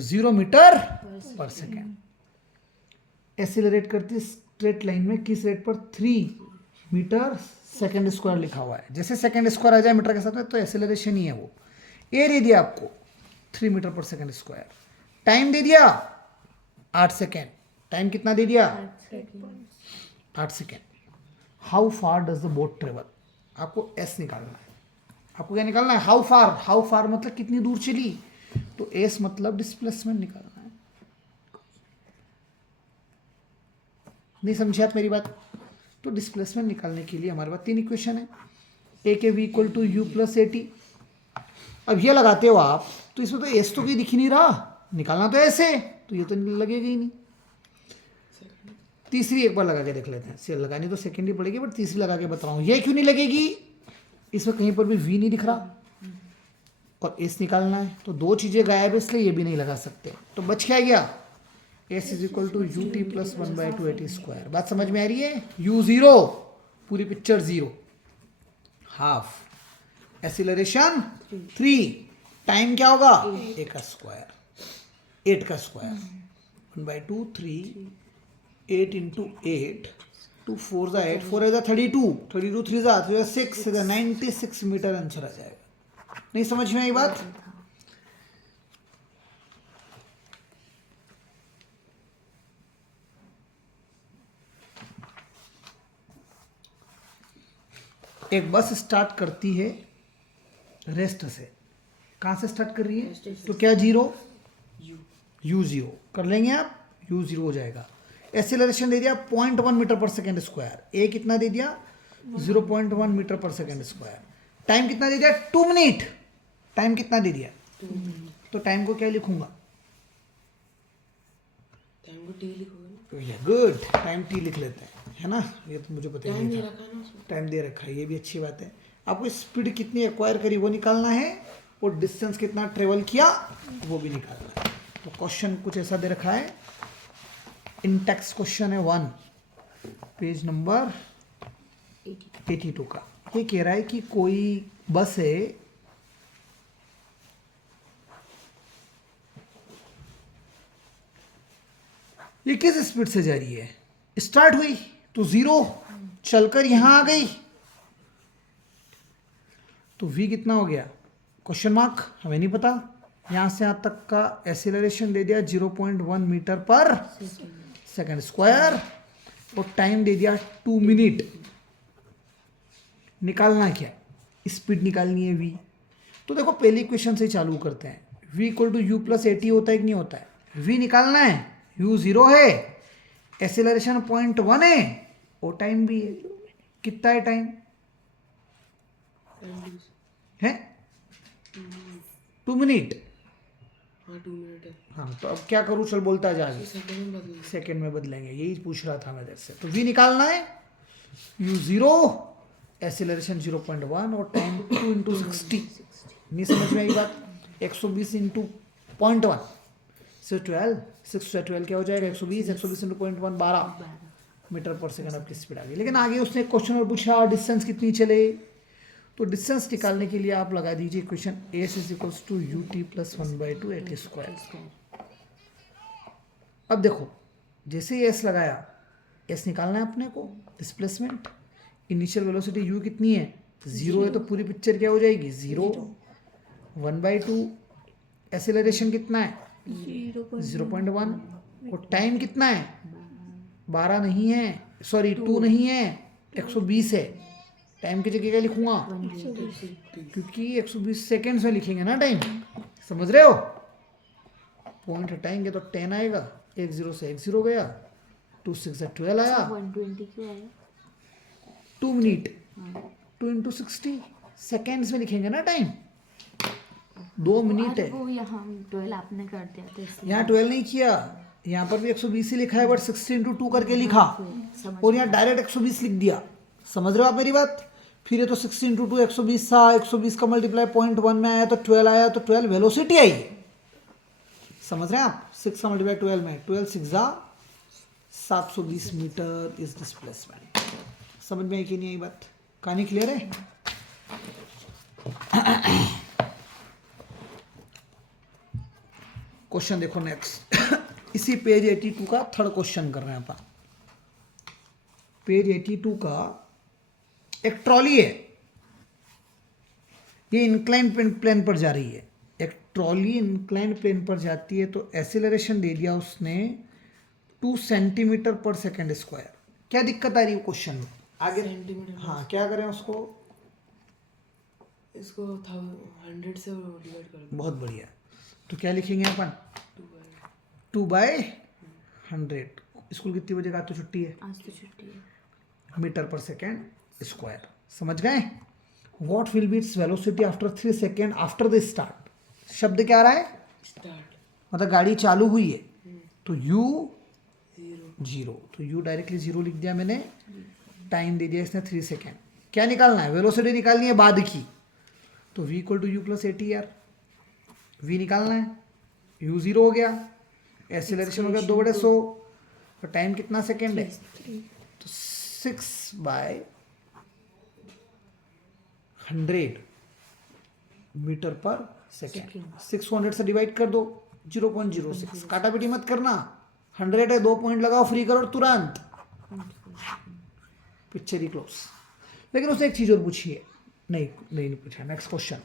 0 मीटर पर सेकेंड। एक्सीलरेट करती है स्ट्रेट लाइन में किस रेट पर? 3 मीटर सेकेंड स्क्वायर लिखा हुआ है। जैसे सेकेंड स्क्वायर आ जाए मीटर के साथ में तो एक्सीलरेशन ही है वो। ए दे दिया आपको 3 मीटर पर सेकेंड स्क्वायर, टाइम दे दिया 8 सेकेंड। टाइम कितना दे दिया? 8 second. How far does the boat travel? आपको एस निकालना है। आपको क्या निकालना है? How far. हाउ फार मतलब कितनी दूर चली, तो एस मतलब डिस्प्लेसमेंट निकालना है। नहीं समझे आप मेरी बात? तो डिस्प्लेसमेंट निकालने के लिए हमारे पास 3 इक्वेशन है। ए के V equal to you plus A T. अब ये लगाते हो आप तो इसमें तो एस तो कहीं दिख ही नहीं रहा, निकालना तो ऐसे, तो ये तो लगेगा ही नहीं। तीसरी एक बार लगा के देख लेते हैं। सेल लगानी तो सेकेंड ही पड़ेगी, बट तीसरी लगा के बता रहा हूँ। ये क्यों नहीं लगेगी? इसमें कहीं पर भी वी नहीं दिख रहा और एस निकालना है, तो 2 चीज़ें गायब है, इसलिए ये भी नहीं लगा सकते। तो बच क्या गया? S is equal to U T plus 1/2 A T square. बात समझ में आ रही है? यू 0, पूरी पिक्चर 0, हाफ, एक्सीलरेशन 3, टाइम क्या होगा? 8 का स्क्वायर 1/2 3, 8 इंटू 8, 2 4 ज़ा 8, 4 ज़ा 32, 32 3 ज़ा 6, 96 मीटर आंसर आ जाएगा। नहीं समझ में आई बात? एक बस स्टार्ट करती है रेस्ट से, कहाँ से स्टार्ट कर रही है? तो क्या 0? यू 0 कर लेंगे आप, यू 0 हो जाएगा। एक्सीलरेशन दे दिया 0.1 मीटर पर सेकेंड स्क्वायर। ए कितना दे दिया? 0.1 मीटर पर सेकेंड स्क्वायर। टाइम कितना दे दिया? 2 मिनट। टाइम कितना दे दिया? तो टाइम को क्या लिखूंगा? टाइम को टी लिखोगे ना? गुड, टाइम टी लिख लेते हैं। है ना, ये तो मुझे पता ही टाइम नहीं नहीं था। रखा ना उसमें। टाइम दे रखा है, ये भी अच्छी बात है। आपको स्पीड कितनी एक्वायर करी वो निकालना है, और डिस्टेंस कितना ट्रेवल किया वो भी निकालना है। तो क्वेश्चन कुछ ऐसा दे रखा है, इन टेक्स्ट क्वेश्चन है 1, पेज नंबर 82 का। ये कह रहा है कि कोई बस है, ये किस स्पीड से जा रही है, स्टार्ट हुई तो 0, चलकर यहां आ गई तो v कितना हो गया, क्वेश्चन मार्क, हमें नहीं पता। यहां से यहां तक का एक्सीलरेशन दे दिया 0.1 मीटर पर सेकंड स्क्वायर, और टाइम दे दिया 2 मिनट। निकालना क्या, स्पीड निकालनी है v। तो देखो पहली इक्वेशन से ही चालू करते हैं। v equal to you plus A T होता है कि नहीं होता है, v निकालना है, u 0 है, एक्सेलरेशन 0.1 है, और टाइम भी है। कितना है टाइम, है 2 मिनट। हाँ 2 मिनट है। हाँ तो अब क्या करूँ, चल बोलता जा आगे, सेकंड में बदल सेकंड में बदलेंगे, यही पूछ रहा था मैं तेरे से। तो v निकालना है, u 0, एक्सेलरेशन 0.1 और टाइम 2 इंटू 60। नहीं समझ में आई बात, 120 इंटू 0.1 से 12, 6 से 12 क्या हो जाएगा, 120, 120 इंटू 0.1 12 मीटर पर सेकंड आपकी स्पीड आ गई। लेकिन आगे उसने एक क्वेश्चन और पूछा, डिस्टेंस कितनी चले। तो डिस्टेंस निकालने के लिए आप लगा दीजिए equation S is equals to U T plus 1/2 A T square. अब देखो जैसे ही एस लगाया, एस निकालना है अपने को, डिस्प्लेसमेंट, इनिशियल वेलोसिटी यू कितनी है 0 है, तो पूरी पिक्चर क्या हो जाएगी 0, 1/2, एक्सेलरेशन कितना है 0.1, और टाइम कितना है 12 नहीं है, सॉरी 2 नहीं है, 120 है। टाइम की जगह क्या लिखूंगा, क्योंकि 120 सेकेंड्स में लिखेंगे ना टाइम, समझ रहे हो। पॉइंट हटाएंगे तो 10 आएगा, 1 0 से 1 0 गया, 2 6 से 12 आया, 120 क्यों आया? 2 मिनट, 2 इंटू 60 सेकेंड्स में लिखेंगे ना टाइम, 2 मिनट है। वो यहाँ 12 आपने कर दिया था इसलिए यहाँ 12 नहीं किया, यहाँ पर भी 120 ही लिखा है, बट 60 इंटू 2 करके लिखा, और यहाँ डायरेक्ट 120 लिख दिया। समझ रहे हो आप मेरी बात। फिर ये तो 60 इंटू 2 120 था, 120 का मल्टीप्लाई 0.1 में आया तो 12 आया, तो 12 वेलोसिटी आई। समझ रहे हैं आप, 6 का मल्टीप्लाई 12 में, 12 6 720 मीटर इज डिस्प्लेसमेंट। समझ में आई कि नहीं आई बात, कहानी क्लियर है। क्वेश्चन देखो नेक्स्ट, इसी पेज 82 का थर्ड क्वेश्चन कर रहे हैं अपन। पेज 82 का एक ट्रॉली है, ये इंक्लाइन प्लेन पर जा रही है। एक ट्रॉली इंक्लाइन प्लेन पर जाती है, तो एक्सेलरेशन दे दिया उसने 2 सेंटीमीटर पर सेकेंड स्क्वायर। क्या दिक्कत आ रही है क्वेश्चन में आगे, सेंटीमीटर। हाँ क्या करें उसको, इसको 100 से डिवाइड कर दो। बहुत बढ़िया। तो क्या लिखेंगे अपन, 2/100। स्कूल कितनी बजे का, तो छुट्टी है, आज तो छुट्टी है। मीटर पर सेकेंड स्क्वायर। समझ गए। What will be its velocity after 3 second after the start. शब्द क्या आ रहा है, स्टार्ट मतलब गाड़ी चालू हुई है, तो u 0 0, तो u डायरेक्टली 0 लिख दिया मैंने, टाइम दे दिया इसने 3 सेकेंड। क्या निकालना है, वेलोसिटी निकालनी है बाद की, तो v equal to you plus A T यार, v निकालना है, u 0 हो गया, एक्सेलरेशन हो गया 2/100, तो टाइम कितना सेकेंड है, तो 6/100 मीटर पर सेकेंड। 600 से डिवाइड कर दो, 0.06, काटा पीटी मत करना, 100 है, 2 पॉइंट लगाओ, फ्री करो तुरंत, पिक्चर ही क्लोज। लेकिन उसने एक चीज और पूछी है, नहीं पूछा। नेक्स्ट क्वेश्चन,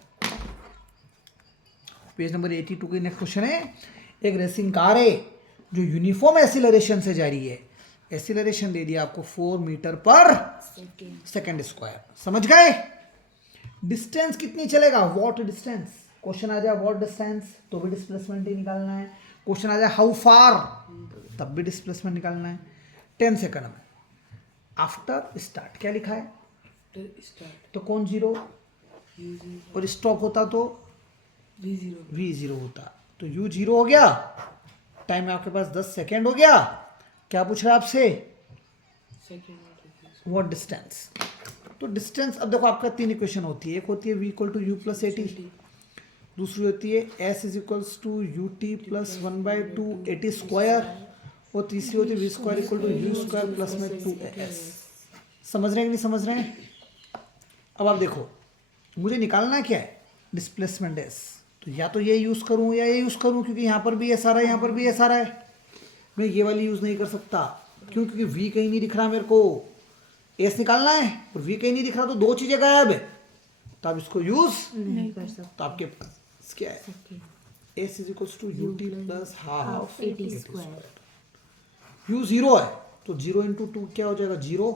पेज नंबर 82 के नेक्स्ट क्वेश्चन है, एक रेसिंग कार है जो यूनिफॉर्म एक्सीलरेशन से जा रही है। एक्सीलरेशन दे दिया आपको 4 मीटर पर सेकेंड स्क्वायर। समझ गए। डिस्टेंस कितनी चलेगा, वॉट डिस्टेंस। क्वेश्चन आ जाए वॉट डिस्टेंस, तो भी डिस्प्लेसमेंट ही निकालना है। क्वेश्चन आ जाए हाउ फार, तब भी डिस्प्लेसमेंट निकालना है। 10 सेकंड में आफ्टर स्टार्ट क्या लिखा है, स्टार्ट तो कौन 0, u0 और स्टॉप होता तो v0 v0 होता, तो u 0 हो गया, टाइम आपके पास 10 सेकेंड हो गया। क्या पूछ रहा है आपसे, सेकंड व्हाट डिस्टेंस। तो डिस्टेंस, अब देखो आपका 3 इक्वेशन होती है। एक होती है v equal to you plus A T, दूसरी होती है s is equals to U T plus 1/2 A T square, और तीसरी होती है V square equal to you square plus में 2s। समझ रहे हैं कि नहीं समझ रहे हैं? अब आप देखो, मुझे निकालना क्या है, डिस्प्लेसमेंट s। तो या तो ये यूज़ करूँ या ये यूज़ करूँ, क्योंकि यहाँ पर भी एस आ रहा है, यहाँ पर भी एस आ रहा है। मैं ये वाली यूज़ नहीं कर सकता, क्यों? क्योंकि v कहीं नहीं दिख रहा मेरे को, s निकालना है और v कहीं नहीं दिख रहा, तो 2 चीज़ें गायब है, तो आप इसको यूज़ नहीं कर सकते। तो आपके पास क्या है, s is equals to U T plus half A T square. u 0 है, तो 0 इंटू 2 क्या हो जाएगा, 0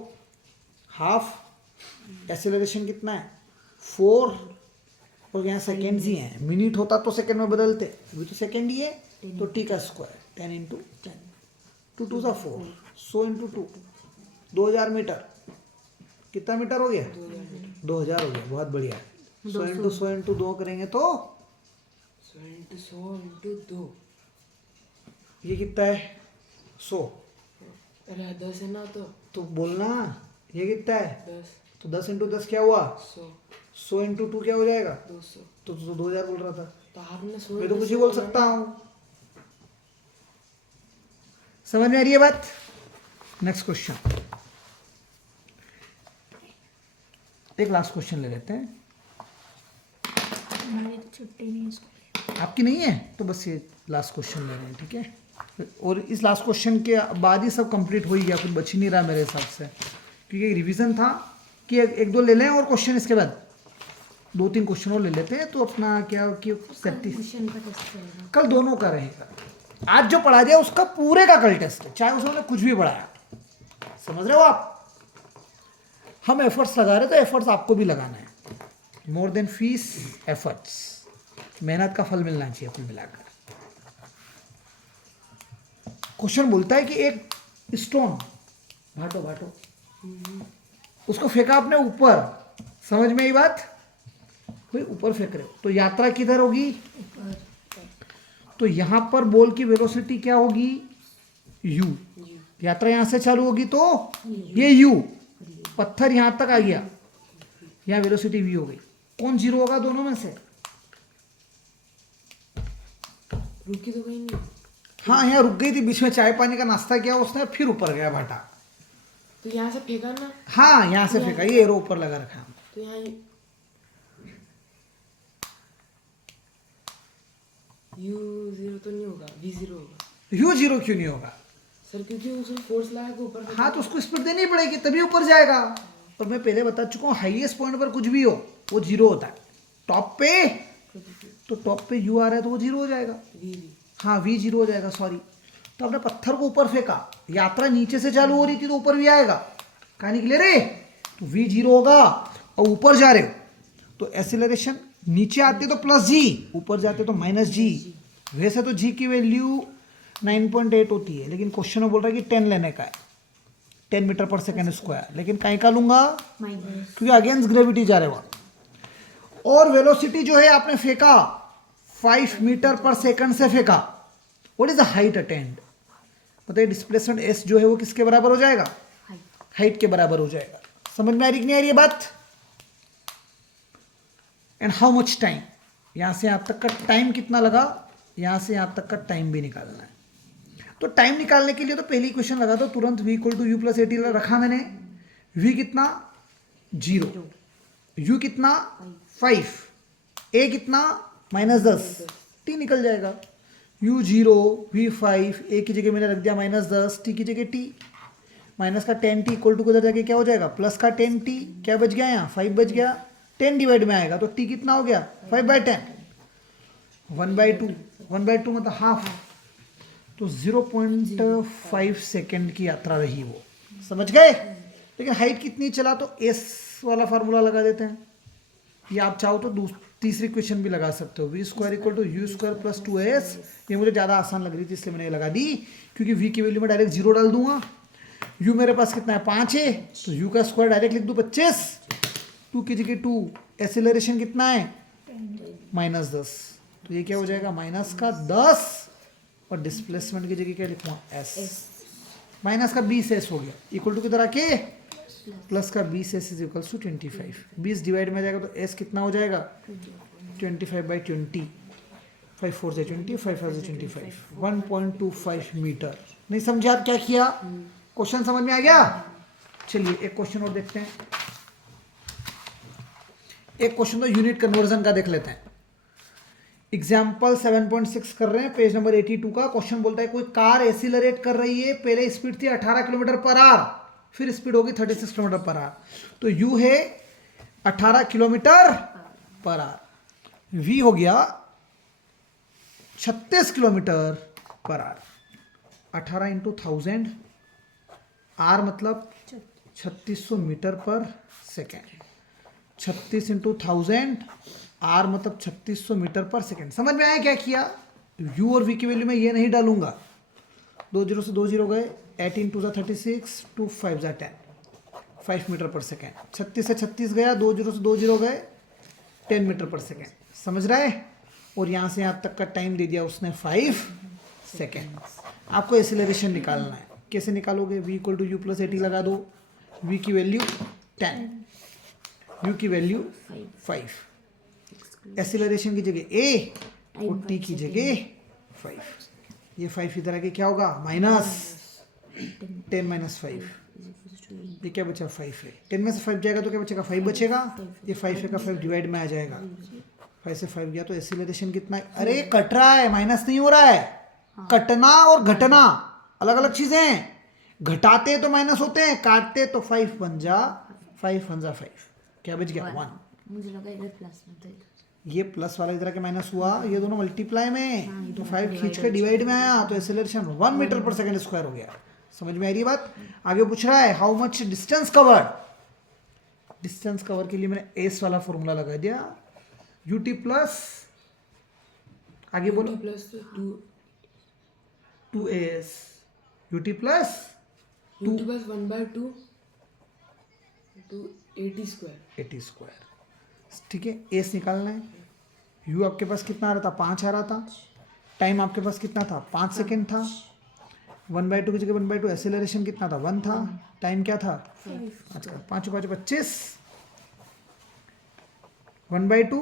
हाफ। एक्सेलरेशन कितना है, 4, और यहाँ सेकेंड्स ही हैं। मिनट होता तो सेकेंड में बदलते, अभी तो सेकेंड ही है, तो टी का स्क्वायर 10 इंटू 2 2 सा 4, 100 इंटू 2 2000 मीटर। कितना मीटर हो गया, 2000 हो गया। बहुत बढ़िया। 100 इंटू 2 करेंगे तो 100 इंटू 2, ये कितना है, 100। अरे 10 है ना, तो बोलना ये कितना है, 10 तो 10 इंटू 10 क्या हुआ, 100 100 इंटू 2 क्या हो जाएगा, 200। तो 2000 बोल रहा था। तो आपने 100 मैं तो कुछ ही बोल सकता हूँ। समझ में आ रही है बात? नेक्स्ट क्वेश्चन, एक लास्ट क्वेश्चन ले लेते हैं। हमारी तो छुट्टी नहीं है स्कूल। आपकी नहीं है तो बस ये लास्ट क्वेश्चन ले रहे हैं, ठीक है? और इस लास्ट क्वेश्चन के बाद ही सब कंप्लीट हो ही गया, कुछ बच ही नहीं रहा मेरे हिसाब से, क्योंकि रिवीजन था कि एक दो ले लें और क्वेश्चन इसके बाद 2-3 क्वेश्चन और ले लेते हैं, तो अपना क्या कि क्वेश्चन का टेस्ट रहेगा। कल दोनों का रहेगा। आज जो पढ़ा दिया उसका पूरे का कल टेस्ट है, चाहे उसमें कुछ भी पढ़ाया। समझ रहे हो आप? हम एफर्ट्स लगा रहे तो एफर्ट्स आपको भी लगाना है। मोर देन फीस, एफर्ट्स, मेहनत का फल मिलना चाहिए कुल मिलाकर। क्वेश्चन बोलता है कि एक स्टोन, भाटो भाटो, उसको फेंका आपने ऊपर। समझ में आई बात? कोई ऊपर फेंक रहे हो तो यात्रा किधर होगी, तो यहां पर बॉल की वेलोसिटी क्या होगी, u। यात्रा यहां से चालू होगी तो ये u, पत्थर यहां तक आ गया, यहां वेलोसिटी v हो गई। कौन जीरो होगा दोनों में से? रुकी तो कहीं नहीं, हाँ, यहाँ रुक गई थी, बीच में चाय पानी का नाश्ता किया उसने, फिर ऊपर गया भाटा। तो यहाँ से फेंका ना, हाँ, यहाँ से फेंका, ये एरो ऊपर लगा रखा है। तो यहाँ u0 तो नहीं होगा, v0 होगा u 0 क्यों नहीं होगा? सर, क्योंकि उसमें फोर्स लगा के ऊपर हाँ, तो उसको स्पीड देनी पड़ेगी तभी ऊपर जाएगा। और मैं पहले बता चुका हूँ, हाईएस्ट पॉइंट पर कुछ भी हो वो जीरो होता है। टॉप पे, तो टॉप पे u आ रहा है तो वो जीरो हो जाएगा। v हाँ, v जीरो हो जाएगा, सॉरी। तो आपने पत्थर को ऊपर फेंका, यात्रा नीचे से चालू हो रही थी तो ऊपर भी आएगा। कहानी क्लियर है? तो v जीरो होगा, और ऊपर जा रहे हो तो एक्सीलरेशन नीचे आते तो प्लस जी, ऊपर जाते तो माइनस जी। वैसे तो जी की वैल्यू 9.8 होती है, लेकिन क्वेश्चन में बोल रहा है कि 10 लेने का है, 10 मीटर पर सेकेंड स्क्वायर। लेकिन कहीं का लूंगा, माइनस, क्योंकि अगेंस्ट ग्रेविटी जा रहे वहां। और वेलोसिटी जो है आपने फेंका 5 मीटर पर सेकंड से फेंका। What is the height attend? बताइए, डिस्प्लेसमेंट एस जो है वो किसके बराबर हो जाएगा, हाइट के बराबर हो जाएगा। समझ में आ रही कि नहीं आ रही है बात? एंड हाउ मच टाइम, यहां से यहां तक का टाइम कितना लगा, यहां से यहां तक का टाइम भी निकालना है। तो टाइम निकालने के लिए तो पहली क्वेश्चन लगा दो तुरंत, v equal to you plus A T रखा मैंने। v कितना 0, u कितना 5, a कितना -10, t निकल जाएगा। u 0, v 5, a की जगह मैंने रख दिया -10, t की जगह t। माइनस का 10t इक्वल टू किधर जाके क्या हो जाएगा, प्लस का 10t। क्या बच गया यहाँ, 5 बच गया। 10 डिवाइड में आएगा तो t कितना हो गया, 5/10, 1/2, 1/2 मतलब हाफ। तो 0.5 सेकेंड की यात्रा रही वो। समझ गए? लेकिन हाइट कितनी चला तो एस वाला फार्मूला लगा देते हैं, या आप चाहो तो तीसरी क्वेश्चन भी लगा सकते हो, V square equal to you square plus 2s। ये मुझे ज़्यादा आसान लग रही थी इसलिए मैंने ये लगा दी, क्योंकि v की वैल्यू में डायरेक्ट 0 डाल दूंगा। u मेरे पास कितना है, 5 है, तो u का स्क्वायर डायरेक्ट लिख दूँ 25, 2 की जगह 2। एक्सेलरेशन कितना है, -10, तो ये क्या हो जाएगा, -10, और डिस्प्लेसमेंट की जगह क्या लिखूँगा, s। माइनस का 20s हो गया इक्वल टू किधर आके प्लस का 20s is equal to 25। 20 divide में जाएगा तो s कितना हो जाएगा 25/20। 5 4 से 20, 5 5 से 25, 1.25 मीटर। नहीं समझे आप क्या किया? क्वेश्चन समझ में आ गया? चलिए एक क्वेश्चन और देखते हैं। एक क्वेश्चन तो यूनिट कन्वर्जन का देख लेते हैं। एग्जाम्पल 7.6 कर रहे हैं, पेज नंबर 82 का। क्वेश्चन बोलता है कोई कार एसिलरेट कर रही है, पहले स्पीड थी 18 किलोमीटर पर आवर, फिर स्पीड होगी 36 किलोमीटर पर आवर। तो यू है 18 किलोमीटर पर आवर, वी हो गया 36 kilometre per hour. 18 into 1000, are मतलब 3600 मीटर पर सेकेंड। 36 इंटू 1000, आर मतलब 3600 मीटर पर सेकेंड। समझ में आया क्या किया? यू और वी की वैल्यू में ये नहीं डालूंगा, 2 0 से 2 0 गए, 18 2 36, 2 5 10, 5 मीटर पर सेकेंड। 36 से 36 गया, 2 0 से 2 0 गए, 10 मीटर पर सेकेंड। समझ रहा है? और यहाँ से यहाँ तक का टाइम दे दिया उसने 5 सेकेंड। आपको एसिलरेशन निकालना है। कैसे निकालोगे? v equal to you plus 80 लगा दो। v की वैल्यू 10, u की वैल्यू 5। एसिलरेशन की जगह a और t की जगह 5। ये 5 इधर आके क्या होगा? Minus 10 minus 5। ये क्या बचा? 5 है। 10 में से 5 जाएगा तो क्या बचेगा? 5 बचेगा। ये 5 है का 5 डिवाइड में आ जाएगा। 5 से 5 गया तो एसिलरेशन कितना है? अरे कट रहा है, माइनस नहीं हो रहा है। कटना और घटना अलग अलग चीजें हैं। घटाते तो माइनस होते हैं, काटते तो 5 बन जा 5 1 जा 5। क्या बच गया? 1। मुझे लगा इधर प्लस में था। ये प्लस वाला इधर के माइनस हुआ, ये दोनों मल्टीप्लाई में, तो 5 खींच के डिवाइड में आया तो acceleration 1 metre per second square हो गया। समझ में आ रही बात? आगे पूछ रहा है how much distance covered. Distance cover के लिए मैंने एस वाला फॉर्मूला लगा दिया, यूटी प्लस, आगे बोलो, plus 2as, UT plus 2 plus 1/2 to 80 square. 80 square. ठीक है, एस निकालना है। यू आपके पास कितना आ रहा था? 5 आ रहा था। टाइम आपके पास कितना था? 5 सेकेंड था। 1/2 की जगह 1/2, एसेलरेशन कितना था? 1 था। टाइम क्या था? 5 5 25। 1/2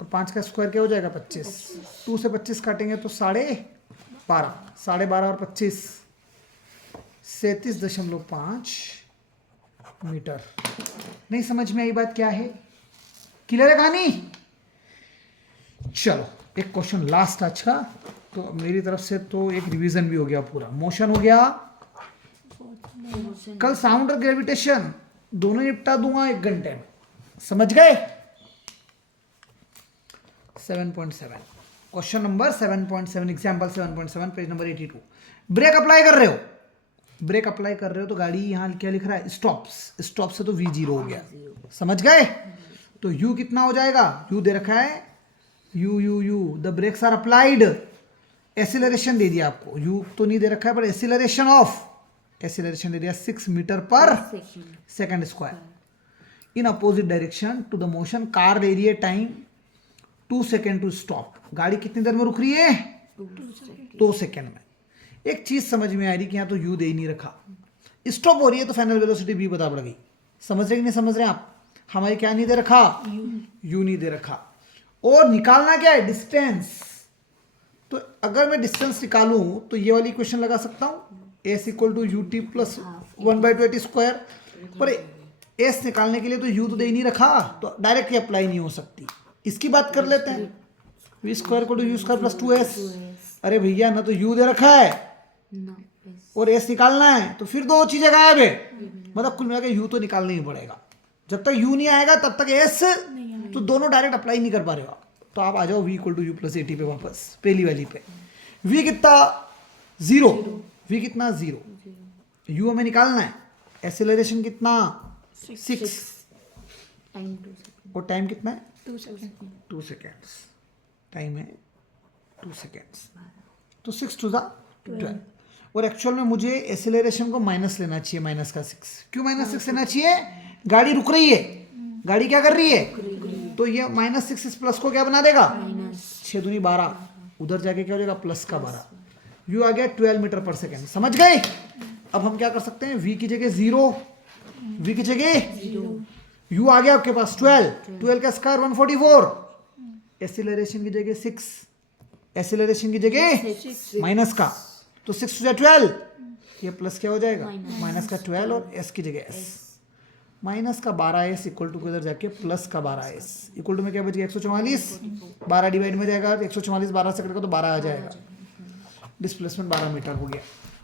और 5 का स्क्वायर क्या हो जाएगा? 25। 2 से 25 काटेंगे तो 12.5, 12.5 और 25 37.5 मीटर। नहीं समझ में आई बात क्या है? क्लियर है कहानी? चलो एक क्वेश्चन लास्ट आज का, तो मेरी तरफ से तो एक रिवीजन भी हो गया पूरा। मोशन हो गया, कल साउंड और ग्रेविटेशन दोनों निपटा दूंगा 1 घंटे में। समझ गए? 7.7 question number 7.7 example 7.7 page number 82। Break apply कर रहे हो, ब्रेक अप्लाई कर रहे हो तो गाड़ी यहाँ क्या लिख रहा है? स्टॉप्स। स्टॉप से तो v0 हो गया। समझ गए? तो u कितना हो जाएगा? u दे रखा है, u the brakes are applied. Acceleration दे दिया आपको, u तो नहीं दे रखा है पर एसिलरेशन ऑफ, एसिलरेशन दे दिया 6 metre per second square in opposite direction to the motion. Car दे रही है टाइम 2 सेकेंड टू स्टॉप। गाड़ी कितनी देर में रुक रही है? 2 सेकेंड में। एक चीज समझ में आ रही कि यहाँ तो u दे ही नहीं रखा, स्टॉप हो रही है तो फाइनल वेलोसिटी v बता पड़ गई। समझ रहे कि नहीं समझ रहे आप? हमारे क्या नहीं दे रखा? u नहीं दे रखा। और निकालना क्या है? डिस्टेंस। तो अगर मैं डिस्टेंस निकालूं तो ये वाली इक्वेशन लगा सकता हूं, s equal to U T plus 1/2 80 square. पर s निकालने के लिए तो u तो दे ही नहीं रखा, तो डायरेक्टली अप्लाई नहीं हो सकती। इसकी बात कर लेते हैं, v square equal to you square plus 2s। अरे भैया ना तो u दे रखा है और s निकालना है, तो फिर 2 चीजें गायब है। मतलब कुल मिला के u तो निकालना ही पड़ेगा। जब तक u नहीं आएगा तब तक s, तो दोनों डायरेक्ट अप्लाई नहीं कर पा रहे हो आप। तो आप आ जाओ v equal to you plus 80 पे वापस, पहली वाली पे। v कितना? 0। v कितना? 0। u हमें निकालना है। एसिलरेशन कितना? 6। टाइम 2 और टाइम कितना है? 2 सेकंड। 2 सेकेंड्स। टाइम है 2 सेकेंड्स। तो 6 टू द 12। और एक्चुअल में मुझे एसिलरेशन को माइनस लेना चाहिए, माइनस का 6। क्यों माइनस 6 लेना चाहिए? गाड़ी रुक रही है, गाड़ी क्या कर रही है? तो ये -6 इस प्लस को क्या बना देगा? 6 दूनी 12। उधर जाके क्या हो जाएगा? प्लस का 12। यू आ गया 12 मीटर पर सेकेंड। समझ गए? अब हम क्या कर सकते हैं, v की जगह 0, v की जगह u आ गया आपके पास 12 का स्क्वायर 144, एक्सीलरेशन की जगह 6, एक्सीलरेशन की जगह माइनस का, तो 6 to 12, ये प्लस क्या हो जाएगा, माइनस का 12 और s की जगह s, माइनस का 12s इक्वल टू किधर जाके प्लस का 12s इक्वल टू में क्या बच गया 144, 12 डिवाइड में जाएगा 144, 12 से कटेगा तो 12 आ जाएगा, डिस्प्लेसमेंट 12 मीटर हो गया।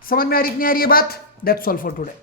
समझ में आ रही कि नहीं आ रही है बात? That's all for today.